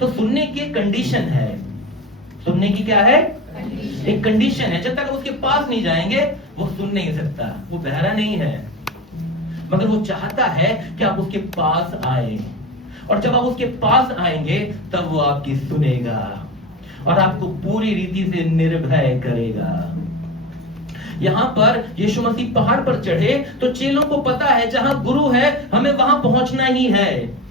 तो सुनने की कंडीशन है, सुनने की क्या है? एक कंडीशन है। जब तक उसके पास नहीं जाएंगे वो सुन नहीं सकता। वो बहरा नहीं है, मगर वो चाहता है कि आप उसके पास आए, और जब आप उसके पास आएंगे तब वो आपकी सुनेगा और आपको पूरी रीति से निर्भय करेगा। यहां पर यीशु मसीह पहाड़ पर चढ़े तो चेलों को पता है जहां गुरु है हमें वहां पहुंचना ही है।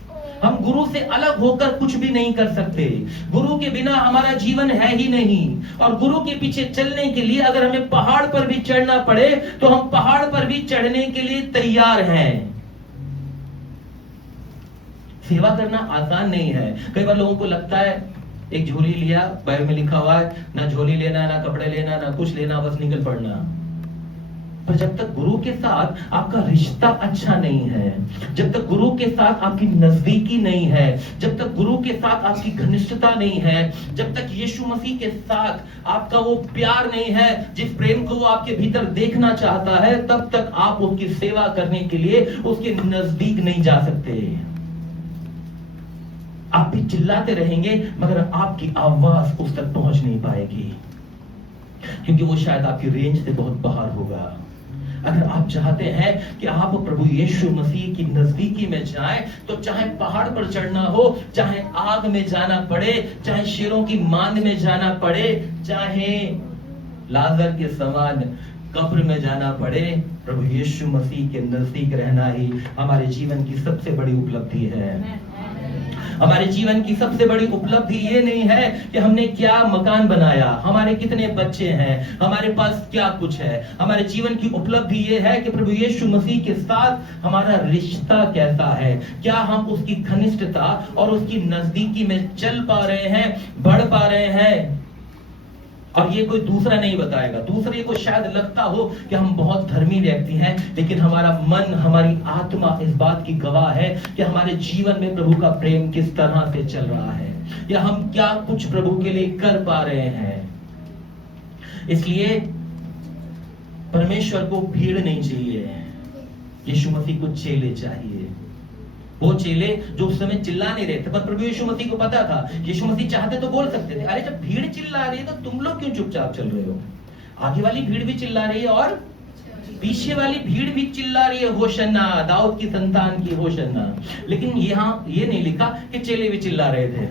हम गुरु से अलग होकर कुछ भी नहीं कर सकते। गुरु के बिना हमारा जीवन है ही नहीं, और गुरु के पीछे चलने के लिए अगर हमें पहाड़ पर भी चढ़ना पड़े तो हम पहाड़ पर भी चढ़ने के लिए तैयार हैं। सेवा करना आसान नहीं है। कई बार लोगों को लगता है एक झोली लिया, बैग में लिखा हुआ है ना झोली लेना, ना कपड़े लेना, ना कुछ लेना, बस निकल पड़ना। पर जब तक गुरु के साथ आपका रिश्ता अच्छा नहीं है, जब तक गुरु के साथ आपकी नजदीकी नहीं है, जब तक गुरु के साथ आपकी घनिष्ठता नहीं है, जब तक यीशु मसीह के साथ आपका वो प्यार नहीं है जिस प्रेम को वो आपके भीतर देखना चाहता है, तब तक आप उसकी सेवा करने के लिए उसके नजदीक नहीं जा सकते। आप भी चिल्लाते रहेंगे मगर आपकी आवाज उस तक पहुंच नहीं पाएगी, क्योंकि वो शायद आपकी रेंज से बहुत बाहर होगा। अगर आप चाहते हैं कि आप प्रभु यीशु मसीह की नजदीकी में जाएं, तो चाहे पहाड़ पर चढ़ना हो, चाहे आग में जाना पड़े, चाहे शेरों की मांद में जाना पड़े, चाहे लाजर के समान कब्र में जाना पड़े, प्रभु यीशु मसीह के नजदीक रहना ही हमारे जीवन की सबसे बड़ी उपलब्धि है। हमारे जीवन की सबसे बड़ी उपलब्धि ये नहीं है कि हमने क्या मकान बनाया, हमारे कितने बच्चे हैं, हमारे पास क्या कुछ है। हमारे जीवन की उपलब्धि ये है कि प्रभु यीशु मसीह के साथ हमारा रिश्ता कैसा है, क्या हम उसकी घनिष्ठता और उसकी नजदीकी में चल पा रहे हैं, बढ़ पा रहे हैं। और ये कोई दूसरा नहीं बताएगा। दूसरे को शायद लगता हो कि हम बहुत धर्मी व्यक्ति हैं, लेकिन हमारा मन, हमारी आत्मा इस बात की गवाह है कि हमारे जीवन में प्रभु का प्रेम किस तरह से चल रहा है, या हम क्या कुछ प्रभु के लिए कर पा रहे हैं। इसलिए परमेश्वर को भीड़ नहीं चाहिए, यीशु मसीह को चेले चाहिए। वो चेले जो उस समय चिल्ला नहीं रहे थे, पर प्रभु यीशु मसीह को पता था, यीशु मसीह चाहते तो बोल सकते थे, अरे जब भीड़ चिल्ला रही है तो तुम लोग क्यों चुपचाप चल रहे हो? आगे वाली भीड़ भी चिल्ला रही है और पीछे वाली भीड़ भी चिल्ला रही है, होशन्ना, दाऊद की संतान की होशन्ना। लेकिन यहाँ ये नहीं लिखा कि चेले भी चिल्ला रहे थे।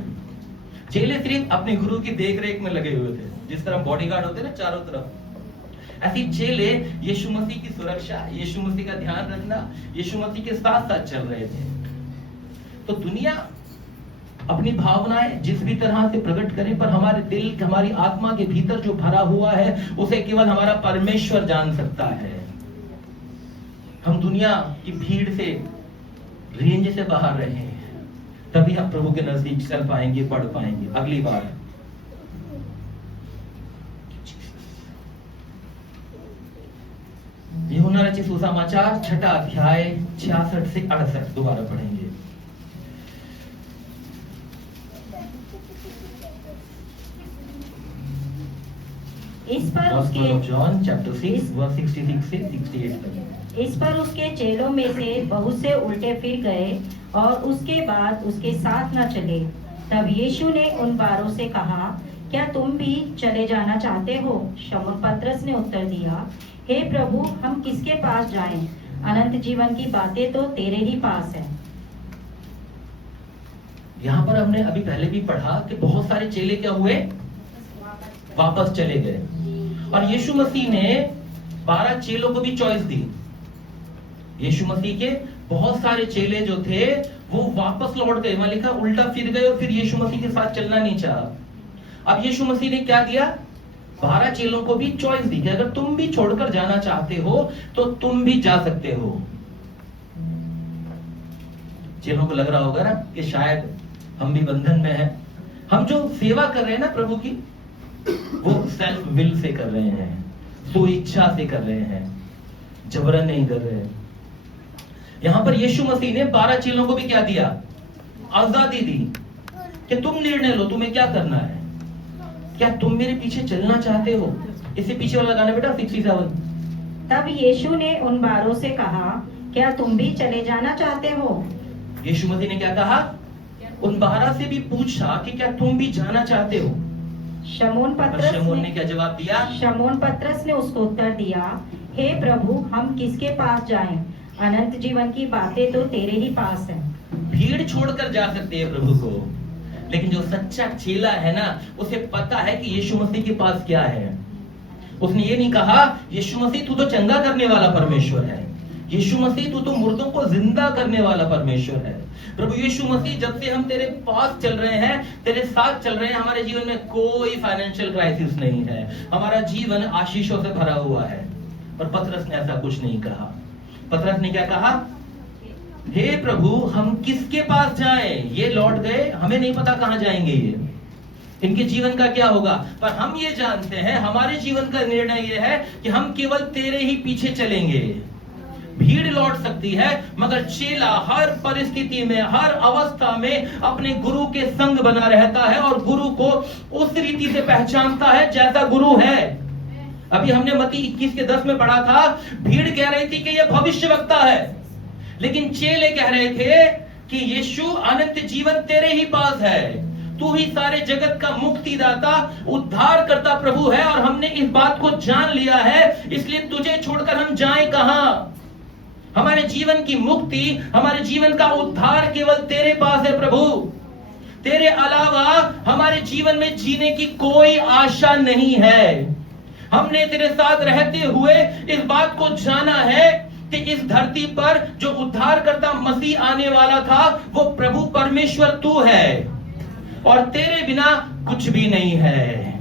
चेले सिर्फ अपने गुरु की देखरेख में लगे हुए थे, जिस तरह बॉडीगार्ड होते हैं ना चारों तरफ, ऐसी चेले यीशु मसीह की सुरक्षा, यीशु मसीह का ध्यान रखना, यीशु मसीह के साथ साथ चल रहे थे। तो दुनिया अपनी भावनाएं जिस भी तरह से प्रकट करे, पर हमारे दिल, हमारी आत्मा के भीतर जो भरा हुआ है उसे केवल हमारा परमेश्वर जान सकता है। हम दुनिया की भीड़ से, रेंज से बाहर रहे हैं, तभी हम प्रभु के नजदीक चल पाएंगे, बढ़ पाएंगे। अगली बार यूहन्ना रचित सुसमाचार 6 अध्याय 66 से 68 दोबारा पढ़ेंगे। इस पर Gospel of उसके John chapter 6 verse 66 से 68 तक। इस पर उसके चेलों में से बहुत से उल्टे फिर गए और उसके बाद उसके साथ न चले। तब यीशु ने उन 12 से कहा, क्या तुम भी चले जाना चाहते हो? शमौन पतरस ने उत्तर दिया, हे प्रभु, हम किसके पास जाएं? अनंत जीवन की बातें तो तेरे ही पास है। यहाँ पर हमने अभी पहले भी पढ़ा कि बहुत सारे चेले क्या हुए? वापस चले गए। और यीशु मसीह ने 12 चेलों को भी चॉइस दी। यीशु मसीह के बहुत सारे चेले जो थे वो वापस लौट गए, वहां लिखा उल्टा फिर गए और फिर यीशु मसीह के साथ चलना नहीं चाहा। अब यीशु मसीह ने क्या दिया? 12 चेलों को भी चॉइस दी कि अगर तुम भी छोड़कर जाना चाहते हो तो तुम भी जा सकते हो। चेलों को लग रहा होगा ना कि शायद हम भी बंधन में हैं। हम जो सेवा कर रहे हैं ना प्रभु की, वो सेल्फ विल से कर रहे हैं, सो इच्छा से कर रहे हैं, जबरन नहीं कर रहे हैं। यहां पर यीशु मसीह ने 12 चेलों को भी क्या दिया? आजादी दी कि तुम निर्णय लो तुम्हें क्या करना है। क्या तुम मेरे पीछे चलना चाहते हो? इसे पीछे वाला गाना बेटा 67। तब यीशु ने उन 12 से कहा, क्या तुम भी चले जाना चाहते हो? यीशु मसीह ने क्या कहा? उन 12 से भी पूछा कि क्या तुम भी जाना चाहते हो? शमौन शमौन ने क्या जवाब दिया? शमौन पतरस ने उसको उत्तर दिया, हे प्रभु, हम किसके पास जाएं? अनंत जीवन की बातें तो तेरे ही पास है। भीड़ छोड़कर जा सकते हैं प्रभु को, लेकिन जो सच्चा चेला है ना, उसे पता है कि यीशु मसीह के पास क्या है। उसने ये नहीं कहा यीशु मसीह तू तो चंगा करने वाला परमेश्वर है, यीशु मसीह तू तो मुर्दों को जिंदा करने वाला परमेश्वर है। प्रभु यीशु मसीह, जब से हम तेरे पास चल रहे हैं, तेरे साथ चल रहे हैं, हमारे जीवन में कोई फाइनेंशियल क्राइसिस नहीं है, हमारा जीवन आशीषों से भरा हुआ है। पर पतरस ने ऐसा कुछ नहीं कहा। पतरस ने क्या कहा? हे प्रभु, हम किसके पास जाएं? ये लौट गए, हमें नहीं पता कहां जाएंगे, ये इनके जीवन का क्या होगा। पर हम ये जानते हैं, हमारे जीवन का निर्णय ये है कि हम केवल तेरे ही पीछे चलेंगे। भीड़ लौट सकती है, मगर चेला हर परिस्थिति में, हर अवस्था में अपने गुरु के संग बना रहता है और गुरु को उस रीति से पहचानता है जैसा गुरु है। अभी हमने मत्ती 21:10 में पढ़ा था, भीड़ कह रही थी कि यह भविष्यवक्ता है, लेकिन चेले कह रहे थे कि यीशु, अनंत जीवन तेरे ही पास है, तू ही सारे जगत का मुक्तिदाता, उद्धार करता प्रभु है, और हमने इस बात को जान लिया है, इसलिए तुझे छोड़कर हम जाएं कहां। हमारे जीवन की मुक्ति, हमारे जीवन का उद्धार केवल तेरे पास है प्रभु। तेरे अलावा हमारे जीवन में जीने की कोई आशा नहीं है। हमने तेरे साथ रहते हुए इस बात को जाना है कि इस धरती पर जो उद्धार करता मसीह आने वाला था, वो प्रभु परमेश्वर तू है, और तेरे बिना कुछ भी नहीं है।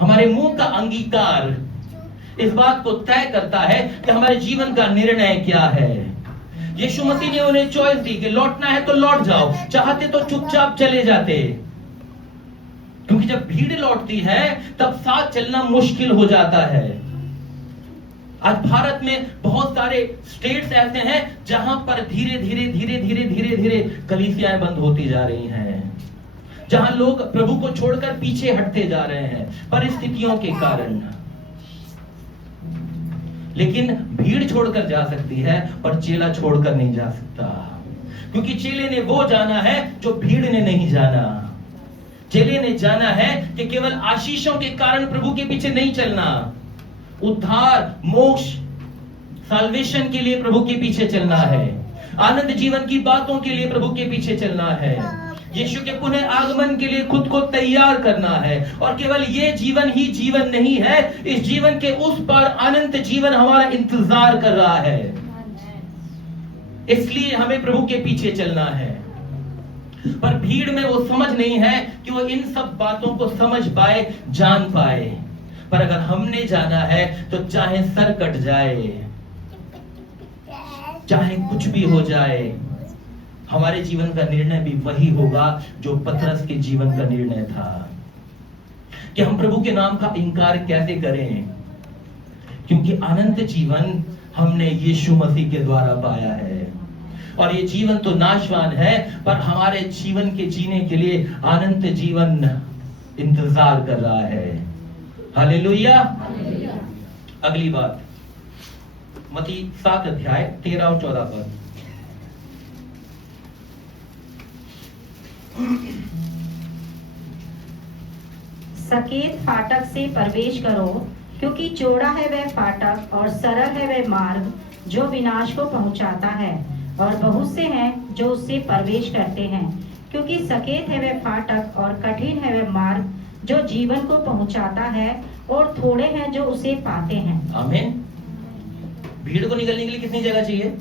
हमारे मुंह का अंगीकार इस बात को तय करता है कि हमारे जीवन का निर्णय क्या है। यीशु मसीह ने उन्हें चॉइस दी कि लौटना है तो लौट जाओ, चाहते तो चुपचाप चले जाते, क्योंकि जब भीड़ लौटती है तब साथ चलना मुश्किल हो जाता है। आज भारत में बहुत सारे स्टेट्स ऐसे हैं जहां पर धीरे धीरे धीरे धीरे धीरे धीरे कलीसियाएं बंद होती जा रही हैं, जहां लोग प्रभु को छोड़कर पीछे हटते जा रहे हैं परिस्थितियों के कारण। लेकिन भीड़ छोड़कर जा सकती है, पर चेला छोड़कर नहीं जा सकता, क्योंकि चेले ने वो जाना है जो भीड़ ने नहीं जाना। चेले ने जाना है कि केवल आशीषों के कारण प्रभु के पीछे नहीं चलना, उद्धार, मोक्ष, साल्वेशन के लिए प्रभु के पीछे चलना है, आनंद जीवन की बातों के लिए प्रभु के पीछे चलना है, यीशु के पुनः आगमन के लिए खुद को तैयार करना है। और केवल ये जीवन ही जीवन नहीं है, इस जीवन के उस पार अनंत जीवन हमारा इंतजार कर रहा है। इसलिए हमें प्रभु के पीछे चलना है। पर भीड़ में वो समझ नहीं है कि वो इन सब बातों को समझ पाए, जान पाए। पर अगर हमने जाना है तो चाहे सर कट जाए, चाहे कुछ भी हो जाए, हमारे जीवन का निर्णय भी वही होगा जो पतरस के जीवन का निर्णय था कि हम प्रभु के नाम का इनकार कैसे करें, क्योंकि अनंत जीवन हमने यीशु मसीह के द्वारा पाया है। और ये जीवन तो नाशवान है, पर हमारे जीवन के जीने के लिए अनंत जीवन इंतजार कर रहा है। हालेलुया। अगली बात, मत्ती 7:13 और 14 पद। सकेत फाटक से प्रवेश करो, क्योंकि चौड़ा है वह फाटक और सरल है वह मार्ग जो विनाश को पहुंचाता है, और बहुत से हैं जो उससे प्रवेश करते हैं। क्योंकि सकेत है वह फाटक और कठिन है वह मार्ग जो जीवन को पहुंचाता है, और थोड़े हैं जो उसे पाते हैं। आमीन। भीड़ को निकलने के लिए कितनी जगह चाहिए?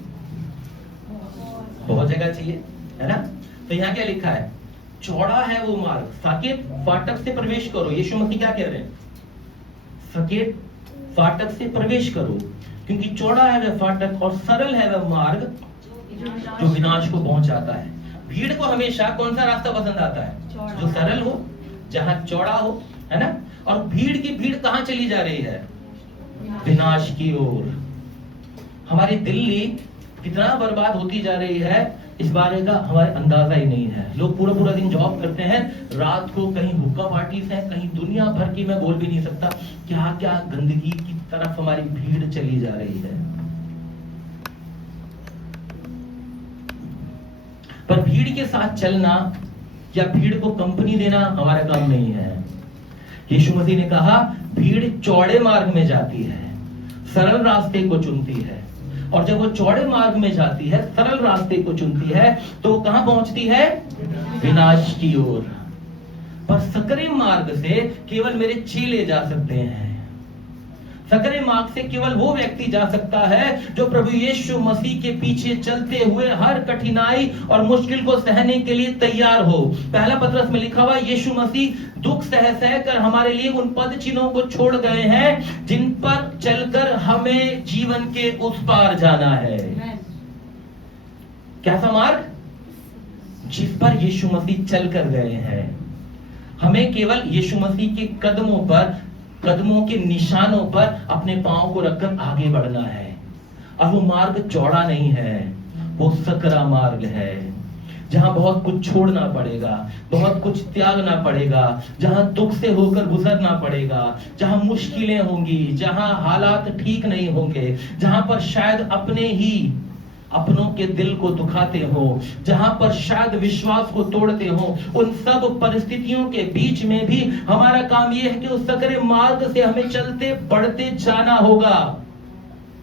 बहुत जगह चाहिए, है ना। तो यहाँ क्या लिखा है? चौड़ा है वो मार्ग, सकेत फाटक से प्रवेश करो। यीशु मसीह क्या कह रहे हैं? सकेत फाटक से प्रवेश करो, क्योंकि चौड़ा है वह फाटक और सरल है वह मार्ग जो विनाश को पहुंचाता है। भीड़ को हमेशा कौन सा रास्ता पसंद आता है? जो सरल हो, जहां चौड़ा हो, है ना। और भीड़ की भीड़ कहां चली जा रही है? विनाश की ओर। हमारी दिल्ली कितना बर्बाद होती जा रही है इस बारे का हमारे अंदाजा ही नहीं है। लोग पूरा पूरा दिन जॉब करते हैं, रात को कहीं हुक्का पार्टीज हैं, कहीं दुनिया भर की, मैं बोल भी नहीं सकता क्या क्या गंदगी की तरफ हमारी भीड़ चली जा रही है। पर भीड़ के साथ चलना या भीड़ को कंपनी देना हमारा काम नहीं है। यीशु मसीह ने कहा भीड़ चौड़े मार्ग में जाती है, सरल रास्ते को चुनती है, और जब वो चौड़े मार्ग में जाती है, सरल रास्ते को चुनती है, तो वो कहां पहुंचती है? विनाश की ओर। पर सकरे मार्ग से केवल मेरे चेले जा सकते हैं। सकरे मार्ग से केवल वो व्यक्ति जा सकता है जो प्रभु यीशु मसीह के पीछे चलते हुए हर कठिनाई और मुश्किल को सहने के लिए तैयार हो। पहला पत्रस में लिखा हुआ यीशु मसीह दुख सह सह कर हमारे लिए उन पद चिन्हों को छोड़ गए हैं जिन पर चलकर हमें जीवन के उस पार जाना है। कैसा मार्ग? जिस पर यीशु मसीह चल कर गए हैं। हमें केवल यीशु मसीह के कदमों पर, कदमों के निशानों पर अपने पांव को रखकर आगे बढ़ना है। और वो मार्ग चौड़ा नहीं है, वो सकरा मार्ग है, जहां बहुत कुछ छोड़ना पड़ेगा, बहुत कुछ त्यागना पड़ेगा, जहां दुख से होकर गुजरना पड़ेगा, जहां मुश्किलें होंगी, जहां हालात ठीक नहीं होंगे, जहां पर शायद अपने ही अपनों के दिल को दुखाते हो, जहां पर शायद विश्वास को तोड़ते हो, उन सब परिस्थितियों के बीच में भी हमारा काम यह है कि उस सकरे मार्ग से हमें चलते बढ़ते जाना होगा।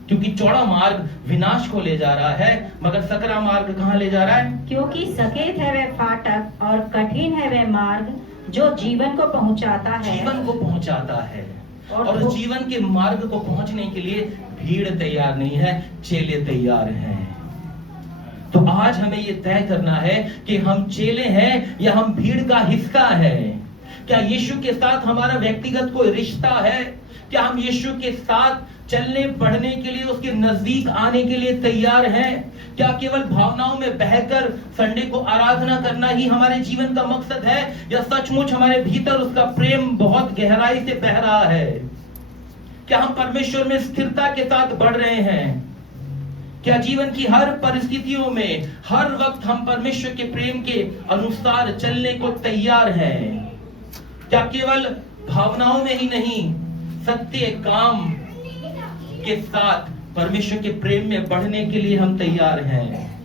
क्योंकि चौड़ा मार्ग विनाश को ले जा रहा है, मगर सकरा मार्ग कहां ले जा रहा है? क्योंकि सकेत है वह फाटक और कठिन है वह मार्ग जो जीवन को पहुंचाता है। जीवन को पहुंचाता है, और वो- जीवन के मार्ग को पहुंचने के लिए भीड़ तैयार नहीं है, चेले तैयार हैं। तो आज हमें यह तय करना है कि हम चेले हैं या हम भीड़ का हिस्सा है। क्या यीशु के साथ हमारा व्यक्तिगत कोई रिश्ता है? क्या हम यीशु के साथ चलने बढ़ने के लिए, उसके नजदीक आने के लिए तैयार हैं? क्या केवल भावनाओं में बहकर संडे को आराधना करना ही हमारे जीवन का मकसद है, या सचमुच हमारे भीतर उसका प्रेम बहुत गहराई से बह रहा है? क्या हम परमेश्वर में स्थिरता के साथ बढ़ रहे हैं? क्या जीवन की हर परिस्थितियों में हर वक्त हम परमेश्वर के प्रेम के अनुसार चलने को तैयार हैं? क्या केवल भावनाओं में ही नहीं, सत्य काम के साथ परमेश्वर के प्रेम में बढ़ने के लिए हम तैयार हैं?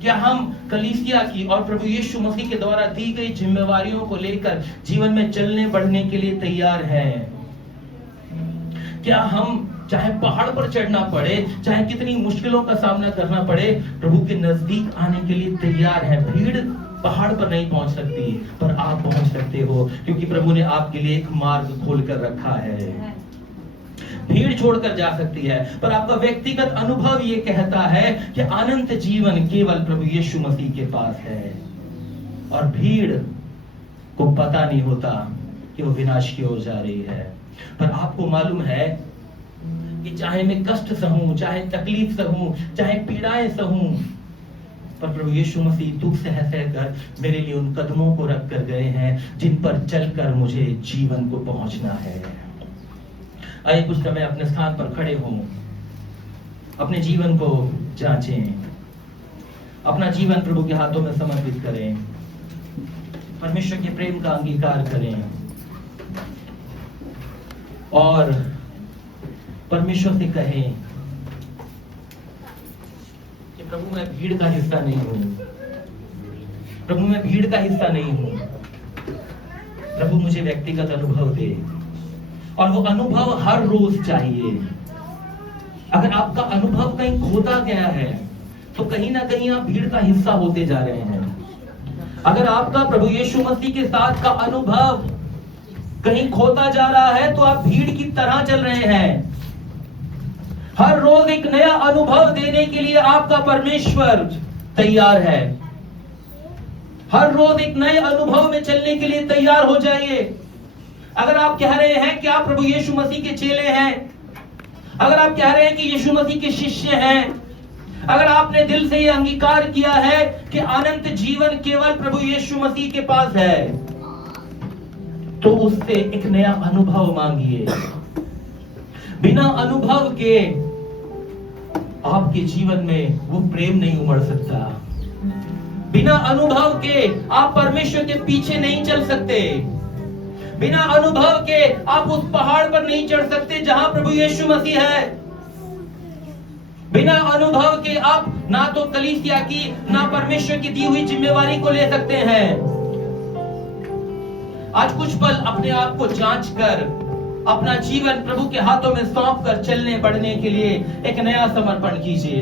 क्या हम कलीसिया की और प्रभु यीशु मसीह के द्वारा दी गई जिम्मेवारियों को लेकर जीवन में चलने बढ़ने के लिए तैयार हैं? क्या हम चाहे पहाड़ पर चढ़ना पड़े, चाहे कितनी मुश्किलों का सामना करना पड़े, प्रभु के नजदीक आने के लिए तैयार है? भीड़ पहाड़ पर नहीं पहुंच सकती, पर आप पहुंच सकते हो, क्योंकि प्रभु ने आपके लिए एक मार्ग खोल कर रखा है। भीड़ छोड़कर जा सकती है, पर आपका व्यक्तिगत अनुभव ये कहता है कि अनंत जीवन केवल प्रभु यीशु मसीह के पास है। और भीड़ को पता नहीं होता कि वो विनाश की ओर जा रही है। पर आपको मालूम है कि चाहे मैं कष्ट सहूं, चाहे तकलीफ सहूं, चाहे पीड़ाएं सहूं, पर प्रभु यीशु मसीह दुख सह कर मेरे लिए उन कदमों को रख कर गए हैं जिन पर चलकर मुझे जीवन को पहुंचना है। आइए कुछ समय अपने स्थान पर खड़े हों, अपने जीवन को जांचें, अपना जीवन प्रभु के हाथों में समर्पित करें, परमेश्वर के प्रेम का अंगीकार करें और परमेश्वर से कहें कि प्रभु मैं भीड़ का हिस्सा नहीं हूं, प्रभु मैं भीड़ का हिस्सा नहीं हूं, प्रभु मुझे व्यक्तिगत अनुभव दे, और वो अनुभव हर रोज चाहिए। अगर आपका अनुभव कहीं खोता गया है तो कहीं ना कहीं आप भीड़ का हिस्सा होते जा रहे हैं। अगर आपका प्रभु यीशु मसीह के साथ का अनुभव कहीं खोता जा रहा है तो आप भीड़ की तरह चल रहे हैं। हर रोज एक नया अनुभव देने के लिए आपका परमेश्वर तैयार है। हर रोज एक नए अनुभव में चलने के लिए तैयार हो जाइए। अगर आप कह रहे हैं कि आप प्रभु यीशु मसीह के चेले हैं, अगर आप कह रहे हैं कि यीशु मसीह के शिष्य हैं, अगर आपने दिल से यह अंगीकार किया है कि अनंत जीवन केवल प्रभु यीशु मसीह के पास है, तो उससे एक नया अनुभव मांगिए। बिना अनुभव के आपके जीवन में वो प्रेम नहीं उमड़ सकता। बिना अनुभव के आप परमेश्वर के पीछे नहीं चल सकते। बिना अनुभव के आप उस पहाड़ पर नहीं चढ़ सकते जहां प्रभु यीशु मसीह है। बिना अनुभव के आप ना तो कलीसिया की ना परमेश्वर की दी हुई जिम्मेवारी को ले सकते हैं। आज कुछ पल अपने आप को जांच कर अपना जीवन प्रभु के हाथों में सौंप कर चलने बढ़ने के लिए एक नया समर्पण कीजिए।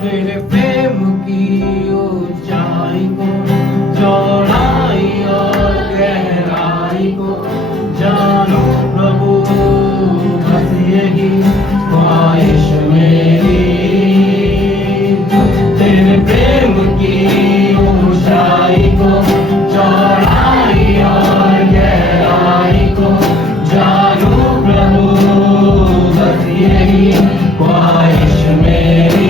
तेरे प्रेम की ऊंचाई को, चौड़ाई और गहराई को जानो प्रभु, बस यही ख्वाहिश मेरी। तेरे प्रेम की ऊंचाई को, चौड़ाई और गहराई को जानो प्रभु, बस यही ख्वाहिश मेरी।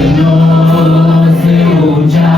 घुटनों से ऊंचा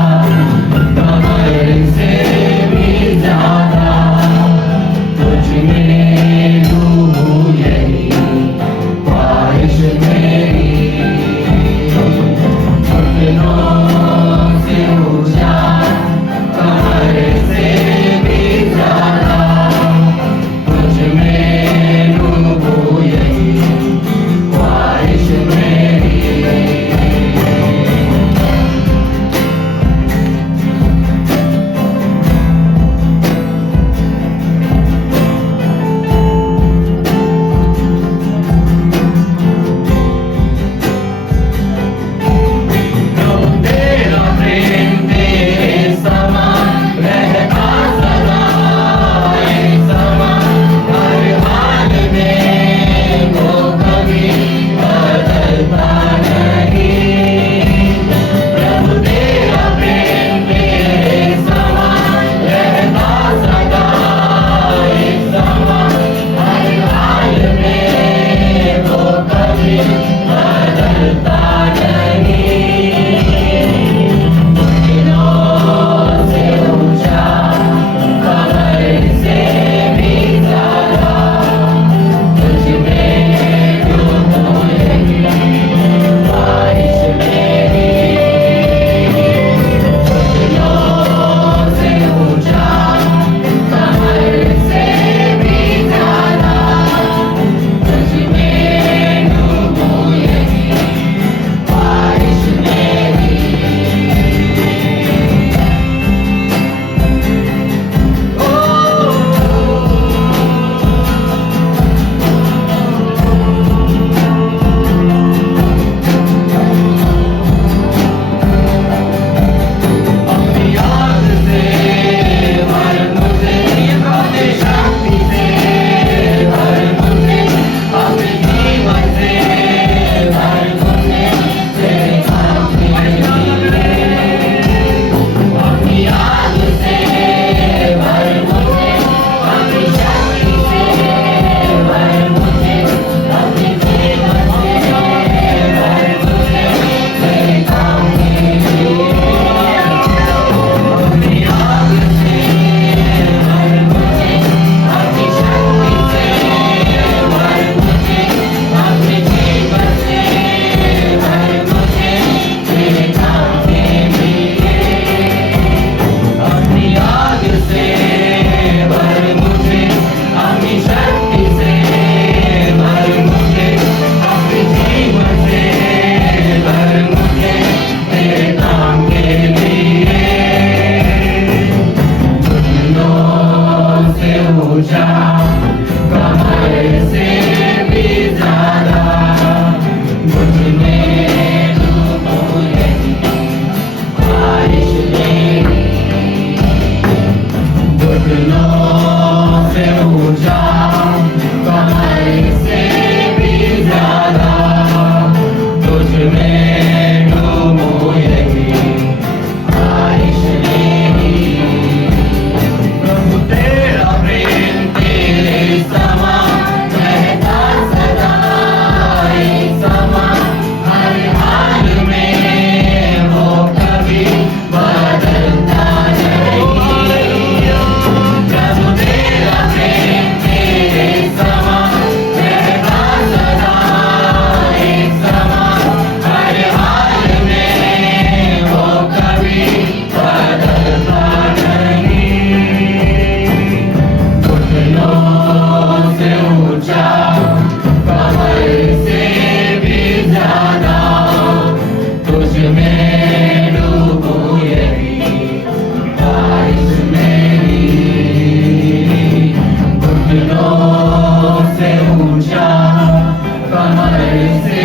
कमर से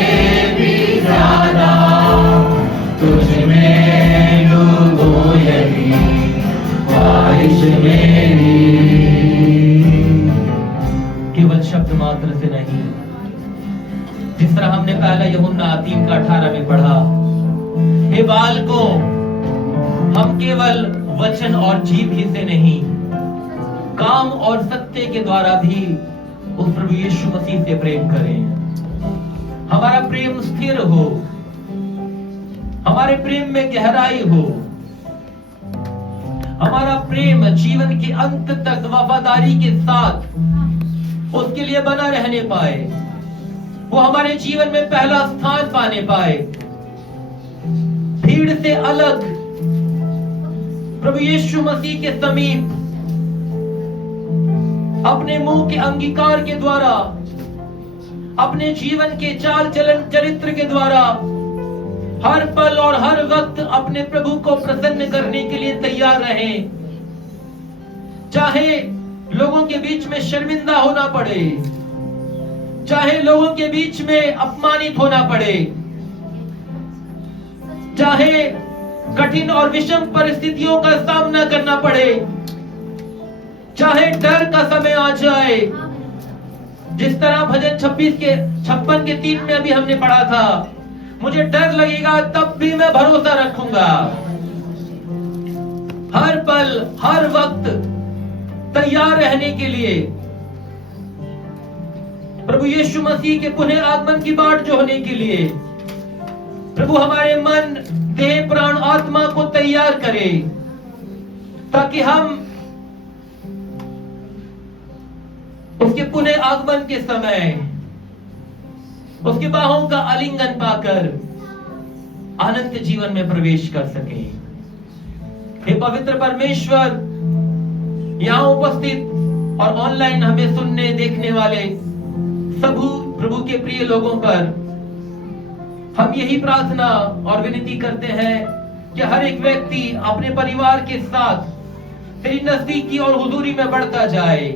भी ज्यादा तुझ में डूबो यही ख्वाहिश मेरी। केवल शब्द मात्र से नहीं, जिस तरह हमने पहला यूहन्ना 3:18 में पढ़ा, हे बालकों, हम केवल वचन और जीभ ही से नहीं, काम और सत्य के द्वारा भी उस प्रभु यीशु मसीह से प्रेम करें। हमारा प्रेम स्थिर हो, हमारे प्रेम में गहराई हो, हमारा प्रेम जीवन के अंत तक वफादारी के साथ उसके लिए बना रहने पाए, वो हमारे जीवन में पहला स्थान पाने पाए। भीड़ से अलग प्रभु यीशु मसीह के समीप अपने मुंह के अंगीकार के द्वारा, अपने जीवन के चाल चलन चरित्र के द्वारा हर पल और हर वक्त अपने प्रभु को प्रसन्न करने के लिए तैयार रहें। चाहे लोगों के बीच में शर्मिंदा होना पड़े, चाहे लोगों के बीच में अपमानित होना पड़े, चाहे कठिन और विषम परिस्थितियों का सामना करना पड़े, चाहे डर का समय आ जाए, जिस तरह भजन 56 के 3 में अभी हमने पढ़ा था, मुझे डर लगेगा तब भी मैं भरोसा रखूंगा। हर पल हर वक्त तैयार रहने के लिए, प्रभु यीशु मसीह के पुनः आगमन की बाट जोहने के लिए प्रभु हमारे मन, देह, प्राण, आत्मा को तैयार करे, ताकि हम उसके पुनः आगमन के समय उसकी बाहों का आलिंगन पाकर अनंत जीवन में प्रवेश कर सके। हे पवित्र परमेश्वर, यहां उपस्थित और ऑनलाइन हमें सुनने देखने वाले सभी प्रभु के प्रिय लोगों पर हम यही प्रार्थना और विनती करते हैं कि हर एक व्यक्ति अपने परिवार के साथ तेरी नजदीकी और हुजूरी में बढ़ता जाए।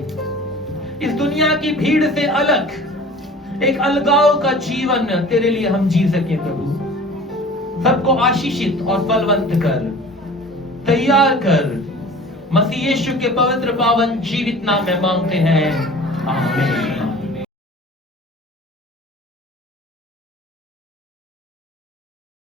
इस दुनिया की भीड़ से अलग एक अलगाव का जीवन तेरे लिए हम जी सके प्रभु। सबको आशीषित और बलवंत कर, तैयार कर, मसीह यीशु के पवित्र पावन जीवित नाम में मांगते हैं, आमीन।